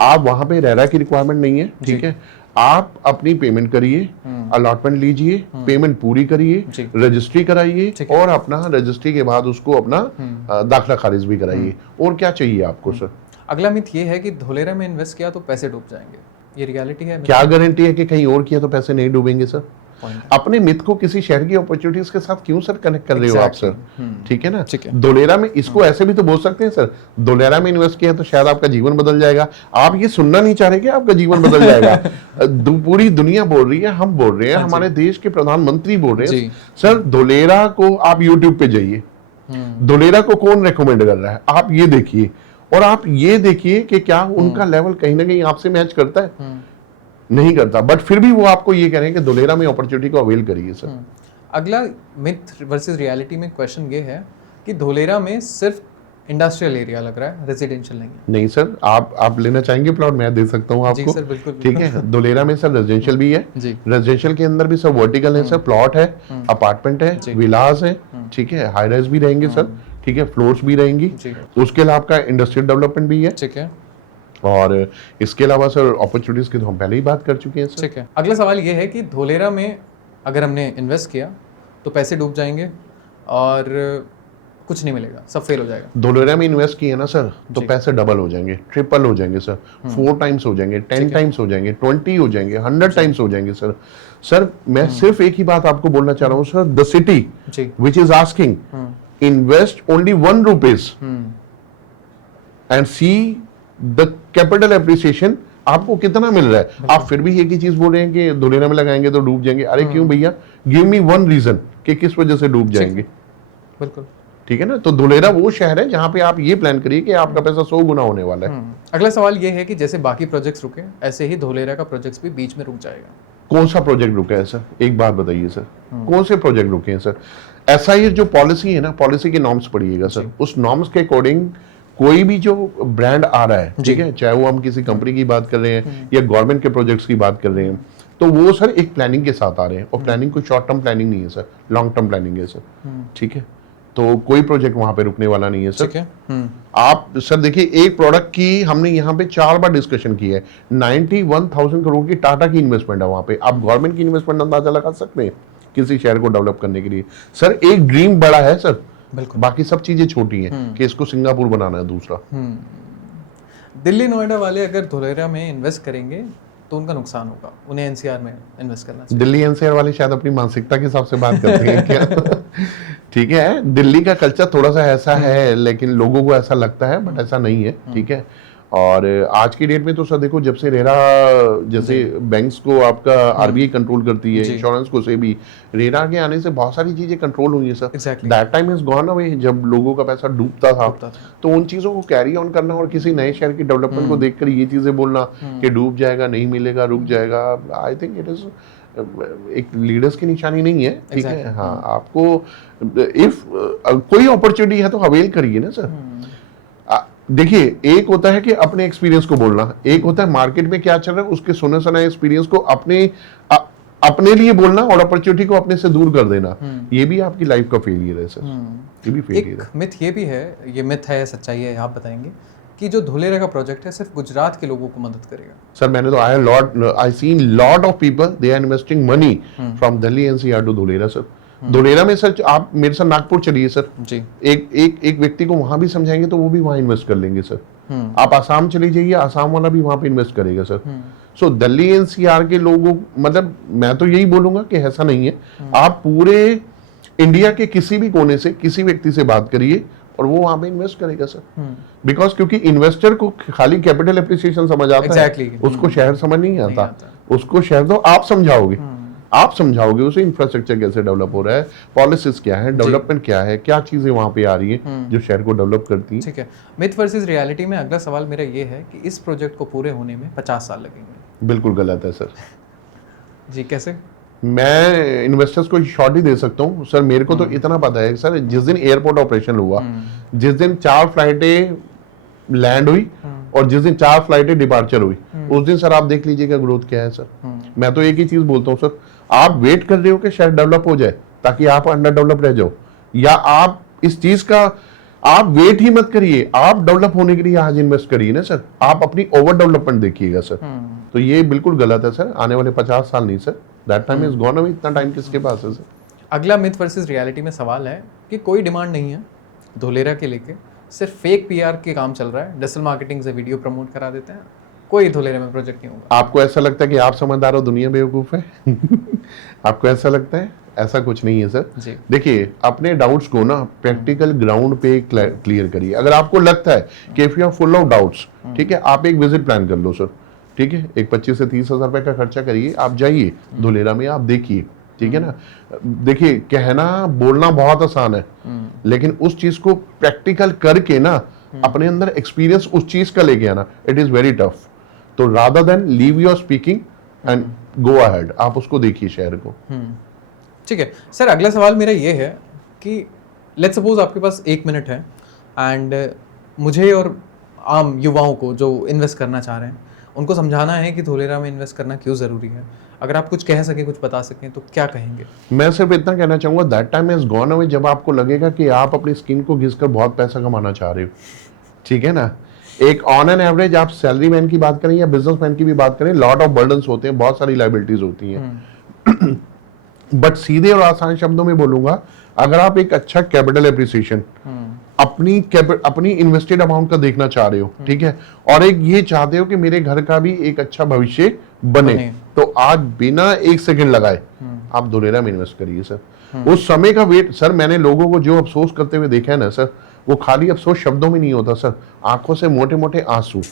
आप वहां पे रेरा की रिक्वायरमेंट नहीं है, ठीक है, आप अपनी पेमेंट करिए, अलॉटमेंट लीजिए, पेमेंट पूरी करिए, रजिस्ट्री कराइए, और अपना रजिस्ट्री के बाद उसको अपना दाखिला खारिज भी कराइए, और क्या चाहिए आपको सर। अगला मिथ ये है कि धोलेरा में इन्वेस्ट किया तो पैसे डूब जाएंगे, ये रियलिटी है? क्या गारंटी है कि कहीं और किया तो पैसे नहीं डूबेंगे सर? अपने मिथ को किसी शहर की अपॉर्चुनिटीज के साथ क्यों सर कनेक्ट कर रहे हो आप सर? ठीक है ना, धोलेरा में इसको ऐसे भी तो बोल सकते हैं सर, धोलेरा में इन्वेस्ट किया तो शायद आपका जीवन बदल जाएगा। आप ये सुनना नहीं चाह रहे कि आपका जीवन बदल जाएगा? पूरी दुनिया बोल रही है, हम बोल रहे हैं, हमारे देश के प्रधानमंत्री बोल रहे हैं सर, धोलेरा को आप यूट्यूब पे जाइए, धोलेरा को कौन रेकमेंड कर रहा है आप ये देखिए, और आप ये देखिए कि क्या उनका लेवल कहीं ना कहीं आपसे मैच करता है? नहीं करता, बट फिर भी वो आपको ये कह रहे हैं कि धोलेरा में अपॉर्चुनिटी को अवेल करिए सर। अगला मिथ वर्सेस रियलिटी में क्वेश्चन ये है कि धोलेरा में सिर्फ इंडस्ट्रियल एरिया लग रहा है, रेजिडेंशियल नहीं है। नहीं सर, आप लेना चाहेंगे प्लॉट, मैं दे सकता हूँ आपको। जी सर, बिल्कुल, ठीक है, धोलेरा में सर रेजिडेंशियल भी है, रेजिडेंशियल के अंदर भी सर वर्टिकल है सर, प्लॉट है, अपार्टमेंट है, विलास है, ठीक है, हाई राइज भी रहेंगे सर, ठीक है, फ्लोर्स भी रहेंगी, उसके अलावा आपका इंडस्ट्रियल डेवलपमेंट भी है, ठीक है, और इसके अलावा सर अपॉर्चुनिटीज की तो हम पहले ही बात कर चुके हैं सर। ठीक है, अगला सवाल ये है कि धोलेरा में अगर हमने इन्वेस्ट किया तो पैसे डूब जाएंगे और कुछ नहीं मिलेगा, सब फेल हो जाएगा। धोलेरा में इन्वेस्ट किए ना सर तो पैसे डबल हो जाएंगे, ट्रिपल हो जाएंगे सर, 4 टाइम्स हो जाएंगे, 10 टाइम्स हो जाएंगे, 20 हो जाएंगे, 100 टाइम्स हो जाएंगे सर। सर मैं सिर्फ एक ही बात आपको बोलना चाह रहा हूँ sir, the city which is asking invest only 1 rupees and see the capital appreciation आपको कितना मिल रहा है, आप फिर भी एक ही चीज बोल रहे हैं कि धोलेरा में लगाएंगे तो डूब जाएंगे। अरे क्यों भैया, गिव मी 1 रीजन कि किस वजह से डूब जाएंगे। बिल्कुल, ठीक है ना, तो धोलेरा वो शहर है जहां पे आप ये प्लान करिए कि आपका पैसा 100 गुना होने वाला है। अगला सवाल ये है कि जैसे बाकी प्रोजेक्ट्स रुके ऐसे ही धोलेरा का प्रोजेक्ट्स भी बीच में रुक जाएगा। कौन सा प्रोजेक्ट रुका है सर, एक बात बताइए सर, कौन से प्रोजेक्ट रुके हैं सर? एसआईआर जो पॉलिसी है ना, पॉलिसी के नॉर्म्स पढ़िएगा सर, उस नॉर्म्स के अकॉर्डिंग कोई भी जो ब्रांड आ रहा है, ठीक है, चाहे वो हम किसी कंपनी की बात कर रहे हैं या गवर्नमेंट के प्रोजेक्ट्स की बात कर रहे हैं, तो वो सर एक प्लानिंग के साथ आ रहे हैं, और प्लानिंग कोई शॉर्ट टर्म प्लानिंग नहीं है सर, लॉन्ग टर्म प्लानिंग है सर। ठीक है, तो कोई प्रोजेक्ट वहां पे रुकने वाला नहीं है सर। ठीक है, आप सर देखिए, एक प्रोडक्ट की हमने यहाँ पे 4 बार डिस्कशन की है, 91,000 करोड़ की टाटा की इन्वेस्टमेंट है वहां पे। आप गवर्नमेंट की इन्वेस्टमेंट अंदाजा लगा सकते हैं किसी शहर को डेवलप करने के लिए? सर एक ड्रीम बड़ा है सर, बाकी सब चीजें छोटी हैं कि इसको सिंगापुर बनाना है दूसरा। दिल्ली नोएडा वाले अगर धोलेरा में इन्वेस्ट करेंगे तो उनका नुकसान होगा, उन्हें एनसीआर में इन्वेस्ट करना चाहिए। दिल्ली एनसीआर वाले शायद अपनी मानसिकता के हिसाब से बात करते हैं क्या? ठीक है, दिल्ली का कल्चर थोड़ा सा ऐसा है, लेकिन लोगों को ऐसा लगता है, बट ऐसा नहीं है। ठीक है, और आज की डेट में तो सर देखो, जब से रेरा जैसे बैंक्स को आपका आरबीआई कंट्रोल करती है, इंश्योरेंस को से भी, रेरा के आने से बहुत सारी चीजें कंट्रोल हुई है sir. That time is gone away, जब लोगों का पैसा डूबता था, तो उन चीजों को कैरी ऑन करना और किसी नए शहर की डेवलपमेंट को देखकर ये चीजें बोलना कि डूब जाएगा, नहीं मिलेगा, रुक जाएगा, आई थिंक इट इज एक लीडर्स की निशानी नहीं है। ठीक है, हाँ, आपको इफ कोई अपॉर्चुनिटी है तो अवेल करिए ना सर। देखिए, एक होता है कि अपने एक्सपीरियंस को बोलना, एक होता है मार्केट में क्या चल रहा है उसके सुने सुनाए एक्सपीरियंस को अपने अपने लिए बोलना और अपॉर्चुनिटी को अपने से दूर कर देना, ये भी आपकी लाइफ का फेलियर है सर, ये भी फेलियर है। एक मिथ ये भी है, ये मिथ है सच्चाई है, आप बताएंगे कि जो धोलेरा का प्रोजेक्ट है सिर्फ गुजरात के लोगों को मदद करेगा? सर मैंने तो I seen lot of people they are investing money from Delhi NCR to Dholera sir. Dholera में सर आप मेरे साथ नागपुर चलिए सर जी, एक व्यक्ति को वहां भी समझाएंगे तो वो भी वहां इन्वेस्ट कर लेंगे सर। आप आसाम चले जाइए, आसाम वाला भी वहां पे इन्वेस्ट करेगा सर। सो दिल्ली एनसीआर के लोगों, मतलब मैं तो यही बोलूंगा कि ऐसा नहीं है, आप पूरे इंडिया के किसी भी कोने से किसी व्यक्ति से बात करिए और वो वहां पे इन्वेस्ट करेगा सर। बिकॉज क्योंकि इन्वेस्टर को खाली कैपिटल एप्रिसिएशन समझ आता है, उसको शहर समझ नहीं आता। उसको शहर तो आप समझाओगे, आप समझाओगे उसे इंफ्रास्ट्रक्चर कैसे डेवलप हो रहा है, पॉलिसीज क्या है, डेवलपमेंट क्या है, क्या चीजें वहां पे आ रही है जो शहर को डेवलप करती है। ठीक है, मिथ वर्सेस रियलिटी में अगला सवाल मेरा ये है कि इस प्रोजेक्ट को पूरे होने में 50 साल लगेंगे। बिल्कुल गलत है सर जी, कैसे? मैं इन्वेस्टर्स को शॉर्ट ही दे सकता हूँ सर। मेरे को तो इतना पता है सर, जिस दिन एयरपोर्ट ऑपरेशन हुआ, जिस दिन 4 फ्लाइटें लैंड हुई और जिस दिन 4 फ्लाइटें डिपार्चर हुई, उस दिन सर आप देख लीजिएगा ग्रोथ क्या है सर। मैं तो एक ही चीज बोलता हूँ सर, आप वेट कर रहे हो कि शहर डेवलप हो जाए ताकि आप अंडर डेवलप रह जाओ, या आप इस चीज का आप वेट ही मत करिए, आप डेवलप होने के लिए आज इन्वेस्ट करिए ना सर। आप अपनी ओवर डेवलपमेंट देखिएगा सर। तो ये बिल्कुल गलत है सर। आने वाले 50 साल नहीं sir, that time is gone away. इतना टाइम किसके पास है सर? अगला मिथ वर्सेस रियलिटी में सवाल है कि कोई डिमांड नहीं है धोलेरा के लेके, सिर्फ फेक पीआर के काम चल रहा है, डिजिटल मार्केटिंग से वीडियो प्रमोट करा देते हैं, कोई धोलेरा में प्रोजेक्ट नहीं होगा। आपको ऐसा लगता है कि आप समझदार हो, दुनिया बेवकूफ है? आपको ऐसा लगता है? ऐसा कुछ नहीं है सर। देखिए, अपने डाउट्स को ना प्रैक्टिकल ग्राउंड पे क्लियर करिए। अगर आपको लगता है कि if you are full of doubts, ठीक है, आप एक विजिट प्लान कर लो सर। ठीक है, एक 25 से 30 हजार रुपए का खर्चा करिए, आप जाइए धोलेरा में, आप देखिए। ठीक है ना? देखिए, कहना बोलना बहुत आसान है, लेकिन उस चीज को प्रैक्टिकल करके ना अपने अंदर एक्सपीरियंस उस चीज का लेके आना, इट इज वेरी टफ। तो rather than leave your speaking and go ahead, आप उसको देखिए शहर को। ठीक है सर, अगला सवाल मेरा ये है कि लेट्स सपोज आपके पास 1 मिनट है एंड मुझे और आम युवाओं को जो इन्वेस्ट करना चाह रहे हैं उनको समझाना है कि धोलेरा में इन्वेस्ट करना क्यों ज़रूरी है। अगर आप कुछ कह सकें, कुछ बता सकें तो क्या कहेंगे? मैं सिर्फ इतना कहना चाहूँगा, that time is gone away जब आपको लगेगा कि आप अपनी स्किन को घिसकर बहुत पैसा कमाना चाह रहे हो। ठीक है ना? एक ऑन एन एवरेज आप सैलरी मैन की बात करें या बिजनेसमैन की भी बात करें, लॉट ऑफ बर्डन्स होते हैं, बहुत सारी लाइबिलिटीज होती हैं। बट सीधे और आसान शब्दों में बोलूंगा, अगर आप एक अच्छा कैपिटल एप्रिसिएशन अपनी इन्वेस्टेड अमाउंट का देखना चाह रहे हो, ठीक है, और एक ये चाहते हो कि मेरे घर का भी एक अच्छा भविष्य बने, तो आज बिना 1 सेकंड लगाए आप धोलेरा में इन्वेस्ट करिए सर। उस समय का वेट सर, मैंने लोगों को जो अफसोस करते हुए देखा है ना सर, वो खाली अफसोस शब्दों में नहीं होता सर, आंखों से मोटे मोटे आंसू।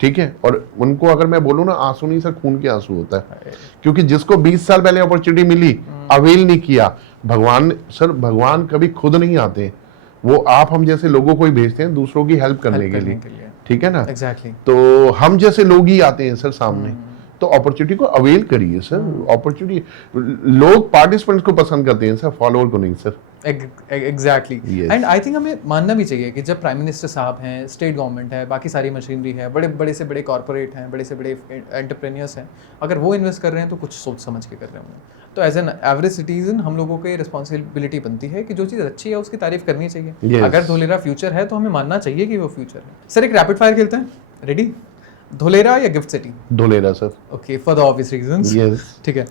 ठीक है, और उनको अगर मैं बोलूं ना, आंसू नहीं सर, खून के आंसू होता है। क्योंकि जिसको 20 साल पहले अपॉर्चुनिटी मिली, अवेल नहीं किया। भगवान सर, भगवान कभी खुद नहीं आते, वो आप हम जैसे लोगों को ही भेजते हैं दूसरों की हेल्प करने के लिए। ठीक है ना? एग्जैक्टली। तो हम जैसे लोग ही आते हैं सर सामने। तो अपॉर्चुनिटी को अवेल करिए सर। अपॉर्चुनिटी, लोग पार्टिसिपेंट्स को पसंद करते हैं सर, फॉलोअर को नहीं sir. Exactly. And I think हमें मानना भी चाहिए कि जब प्राइम मिनिस्टर साहब हैं, स्टेट गवर्नमेंट है, बाकी सारी मशीनरी है, बड़े से बड़े कॉर्पोरेट हैं, बड़े से बड़े एंटरप्रेन्योर्स हैं, अगर वो इन्वेस्ट कर रहे हैं तो कुछ सोच समझ के कर रहे होंगे। तो एज एन एवरेज सिटीजन हम लोगों की रिस्पॉन्सिबिलिटी बनती है कि जो चीज़ अच्छी है उसकी तारीफ करनी चाहिए। अगर धोलेरा फ्यूचर है तो हमें मानना चाहिए कि वो फ्यूचर है। सर, एक रैपिड फायर खेलते हैं, रेडी? धोलेरा या gift city? Dholera sir. Okay, for the obvious reasons. Yes. ठीक है,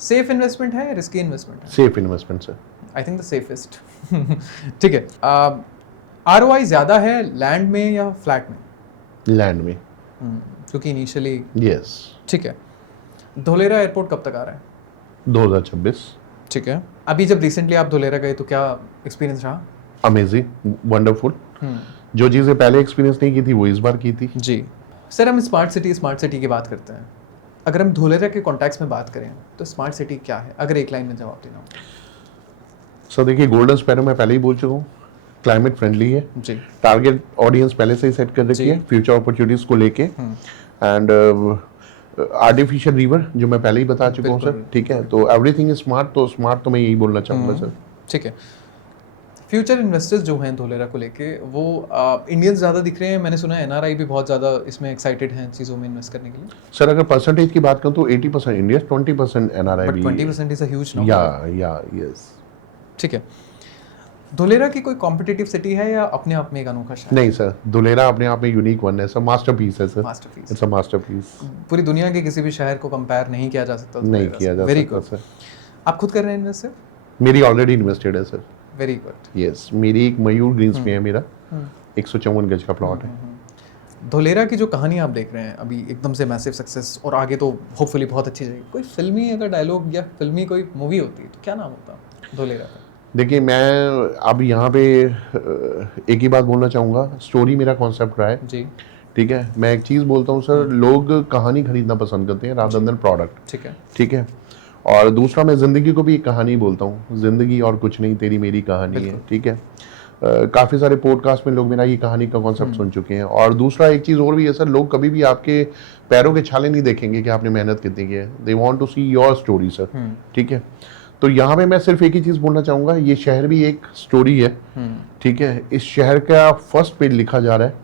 सेफ इन्वेस्टमेंट है या रिस्की इन्वेस्टमेंट है? Safe investment sir. I think the safest. ठीक है, ROI ज़्यादा है लैंड में या फ्लैट में? लैंड में। क्योंकि इनिशियली। यस। ठीक है, धोलेरा एयरपोर्ट कब तक आ रहा है? 2026। ठीक है, अभी जब रिसेंटली आप धोलेरा गए तो क्या एक्सपीरियंस रहा? Amazing, wonderful. जो चीज़ें पहले एक्सपीरियंस नहीं की थी वो इस बार की थी। जी सर, हम स्मार्ट सिटी की बात करते हैं। अगर हम धोलेरा के कॉन्टेक्स्ट में बात करें तो स्मार्ट सिटी क्या है, अगर एक लाइन में जवाब देना हो? सर देखिए, गोल्डन स्पैरो मैं पहले ही बोल चुका हूँ, क्लाइमेट फ्रेंडली है जी। टारगेट ऑडियंस पहले से ही सेट कर रखी है फ्यूचर अपॉर्चुनिटीज को लेके। एंड आर्टिफिशियल रिवर जो मैं पहले ही बता चुका हूँ सर। ठीक है, तो एवरीथिंग इज स्मार्ट, तो स्मार्ट तो मैं यही बोलना चाहूँगा सर। ठीक है, फ्यूचर इन्वेस्टर्स जो हैं धोलेरा को लेके वो इंडियंस ज़्यादा दिख रहे हैं, मैंने सुना है एनआरआई भी बहुत ज़्यादा इसमें एक्साइटेड हैं चीज़ों में इन्वेस्ट करने के लिए। सर अगर परसेंटेज की बात करूं तो 80% इंडिया, 20% एनआरआई बट भी 20% इज अ ह्यूज नंबर। या यस। ठीक है, धोलेरा की कोई कॉम्पिटिटिव सिटी है या अपने आप में एक अनोखा शहर? नहीं सर, धुलेरा अपने आप में यूनिक वन है सर, मास्टरपीस है sir, masterpiece, it's a masterpiece. पूरी दुनिया के किसी भी शहर को कंपेयर नहीं किया जा सकता नहीं किया जा वेरी सकता गुड। सर। आप खुद कर रहे हैं इन्वेस्ट सर? मेरी ऑलरेडी इन्वेस्टेड है सर। Very good. यस, मेरी एक मयूर ग्रीन्स में है मेरा 154 गज का प्लॉट है। धोलेरा की जो कहानी आप देख रहे हैं अभी एकदम से मैसिव सक्सेस और आगे तो होपफुली बहुत अच्छी जाएगी, कोई फिल्मी अगर डायलॉग या फिल्मी कोई मूवी होती तो क्या नाम होता धोलेरा का? देखिए मैं अब यहाँ पे एक ही बात बोलना चाहूँगा, स्टोरी मेरा कॉन्सेप्ट रहा है जी। ठीक है। मैं एक चीज़ बोलता हूँ सर, लोग कहानी खरीदना पसंद करते हैं रादर देन प्रोडक्ट। ठीक है, ठीक है। और दूसरा मैं ज़िंदगी को भी एक कहानी बोलता हूँ, ज़िंदगी और कुछ नहीं तेरी मेरी कहानी है। ठीक है। काफ़ी सारे पॉडकास्ट में लोग मेरा ये कहानी का कॉन्सेप्ट सुन चुके हैं। और दूसरा एक चीज़ और भी है सर, लोग कभी भी आपके पैरों के छाले नहीं देखेंगे कि आपने मेहनत कितनी की है, they want to see your story sir. ठीक है। तो यहाँ पे मैं सिर्फ एक ही चीज़ बोलना चाहूँगा, ये शहर भी एक स्टोरी है। ठीक है। इस शहर का फर्स्ट पेज लिखा जा रहा है।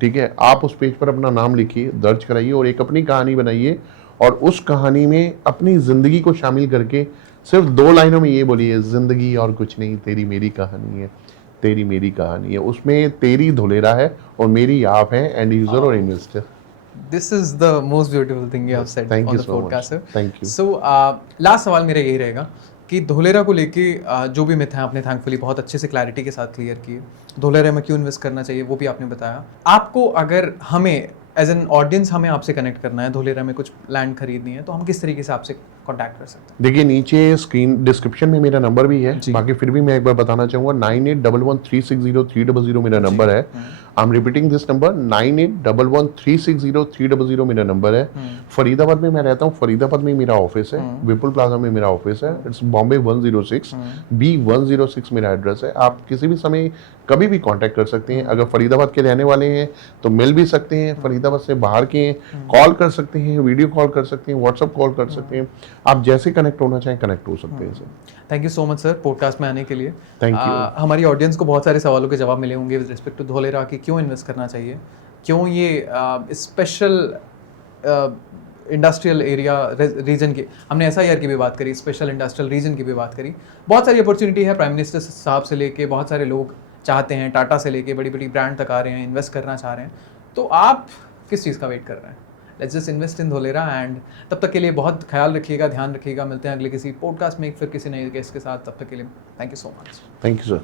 ठीक है। आप उस पेज पर अपना नाम लिखिए, दर्ज कराइए और एक अपनी कहानी बनाइए और उस कहानी में अपनी ज़िंदगी को शामिल करके सिर्फ 2 लाइनों में ये बोलिए, ज़िंदगी और कुछ नहीं तेरी मेरी कहानी है, तेरी मेरी कहानी है। उसमें तेरी धोलेरा है और मेरी आप हैं, एंड यूज़र और investor. This is the most beautiful thing you have said Thank on you the so podcast, much. sir. Thank you. So, last सवाल मेरा यही रहेगा कि धोलेरा को लेके जो भी मिथ है आपने थैंकफुली बहुत अच्छे से क्लैरिटी के साथ क्लियर किए। धोलेरा में क्यों इन्वेस्ट करना चाहिए वो भी आपने बताया। आपको अगर हमें एज एन ऑडियंस हमें आपसे कनेक्ट करना है, धोलेरा में कुछ लैंड खरीदनी है, तो हम किस तरीके से आपसे कांटेक्ट कर सकते हैं? देखिए नीचे स्क्रीन डिस्क्रिप्शन में मेरा नंबर भी है, बाकी फिर भी मैं एक बार बताना चाहूँगा 9811360300 मेरा नंबर है। I am repeating this number, 9811360300 मेरा नंबर है। फरीदाबाद में मैं रहता हूँ, फरीदाबाद में मेरा ऑफिस है, विपुल प्लाजा में मेरा ऑफिस है, इट्स बॉम्बे 106 B106 मेरा एड्रेस है। आप किसी भी समय कभी भी कांटेक्ट कर सकते हैं। अगर फरीदाबाद के रहने वाले हैं तो मिल भी सकते हैं, फरीदाबाद से बाहर के हैं कॉल कर सकते हैं, वीडियो कॉल कर सकते हैं, व्हाट्सअप कॉल कर सकते हैं, आप जैसे कनेक्ट होना चाहें कनेक्ट हो सकते हैं sir. Thank you so much sir podcast में आने के लिए। Thank you. हमारी ऑडियंस को बहुत सारे सवालों के जवाब मिले होंगे विद रिस्पेक्ट टू धोलेरा कि क्यों इन्वेस्ट करना चाहिए, क्यों ये स्पेशल इंडस्ट्रियल एरिया रीजन की, हमने SIR की भी बात करी, स्पेशल इंडस्ट्रियल रीजन की भी बात करी। बहुत सारी अपॉर्चुनिटी है, प्राइम मिनिस्टर साहब से लेके बहुत सारे लोग चाहते हैं, टाटा से लेके बड़ी बड़ी ब्रांड तक आ रहे हैं, इन्वेस्ट करना चाह रहे हैं। तो आप किस चीज़ का वेट कर रहे हैं? Let's just invest in Dholera. And तब तक के लिए बहुत ख्याल रखिएगा, ध्यान रखिएगा। मिलते हैं अगले किसी पॉडकास्ट में फिर किसी नए गेस्ट के साथ। तब तक के लिए thank you so much. Thank you sir.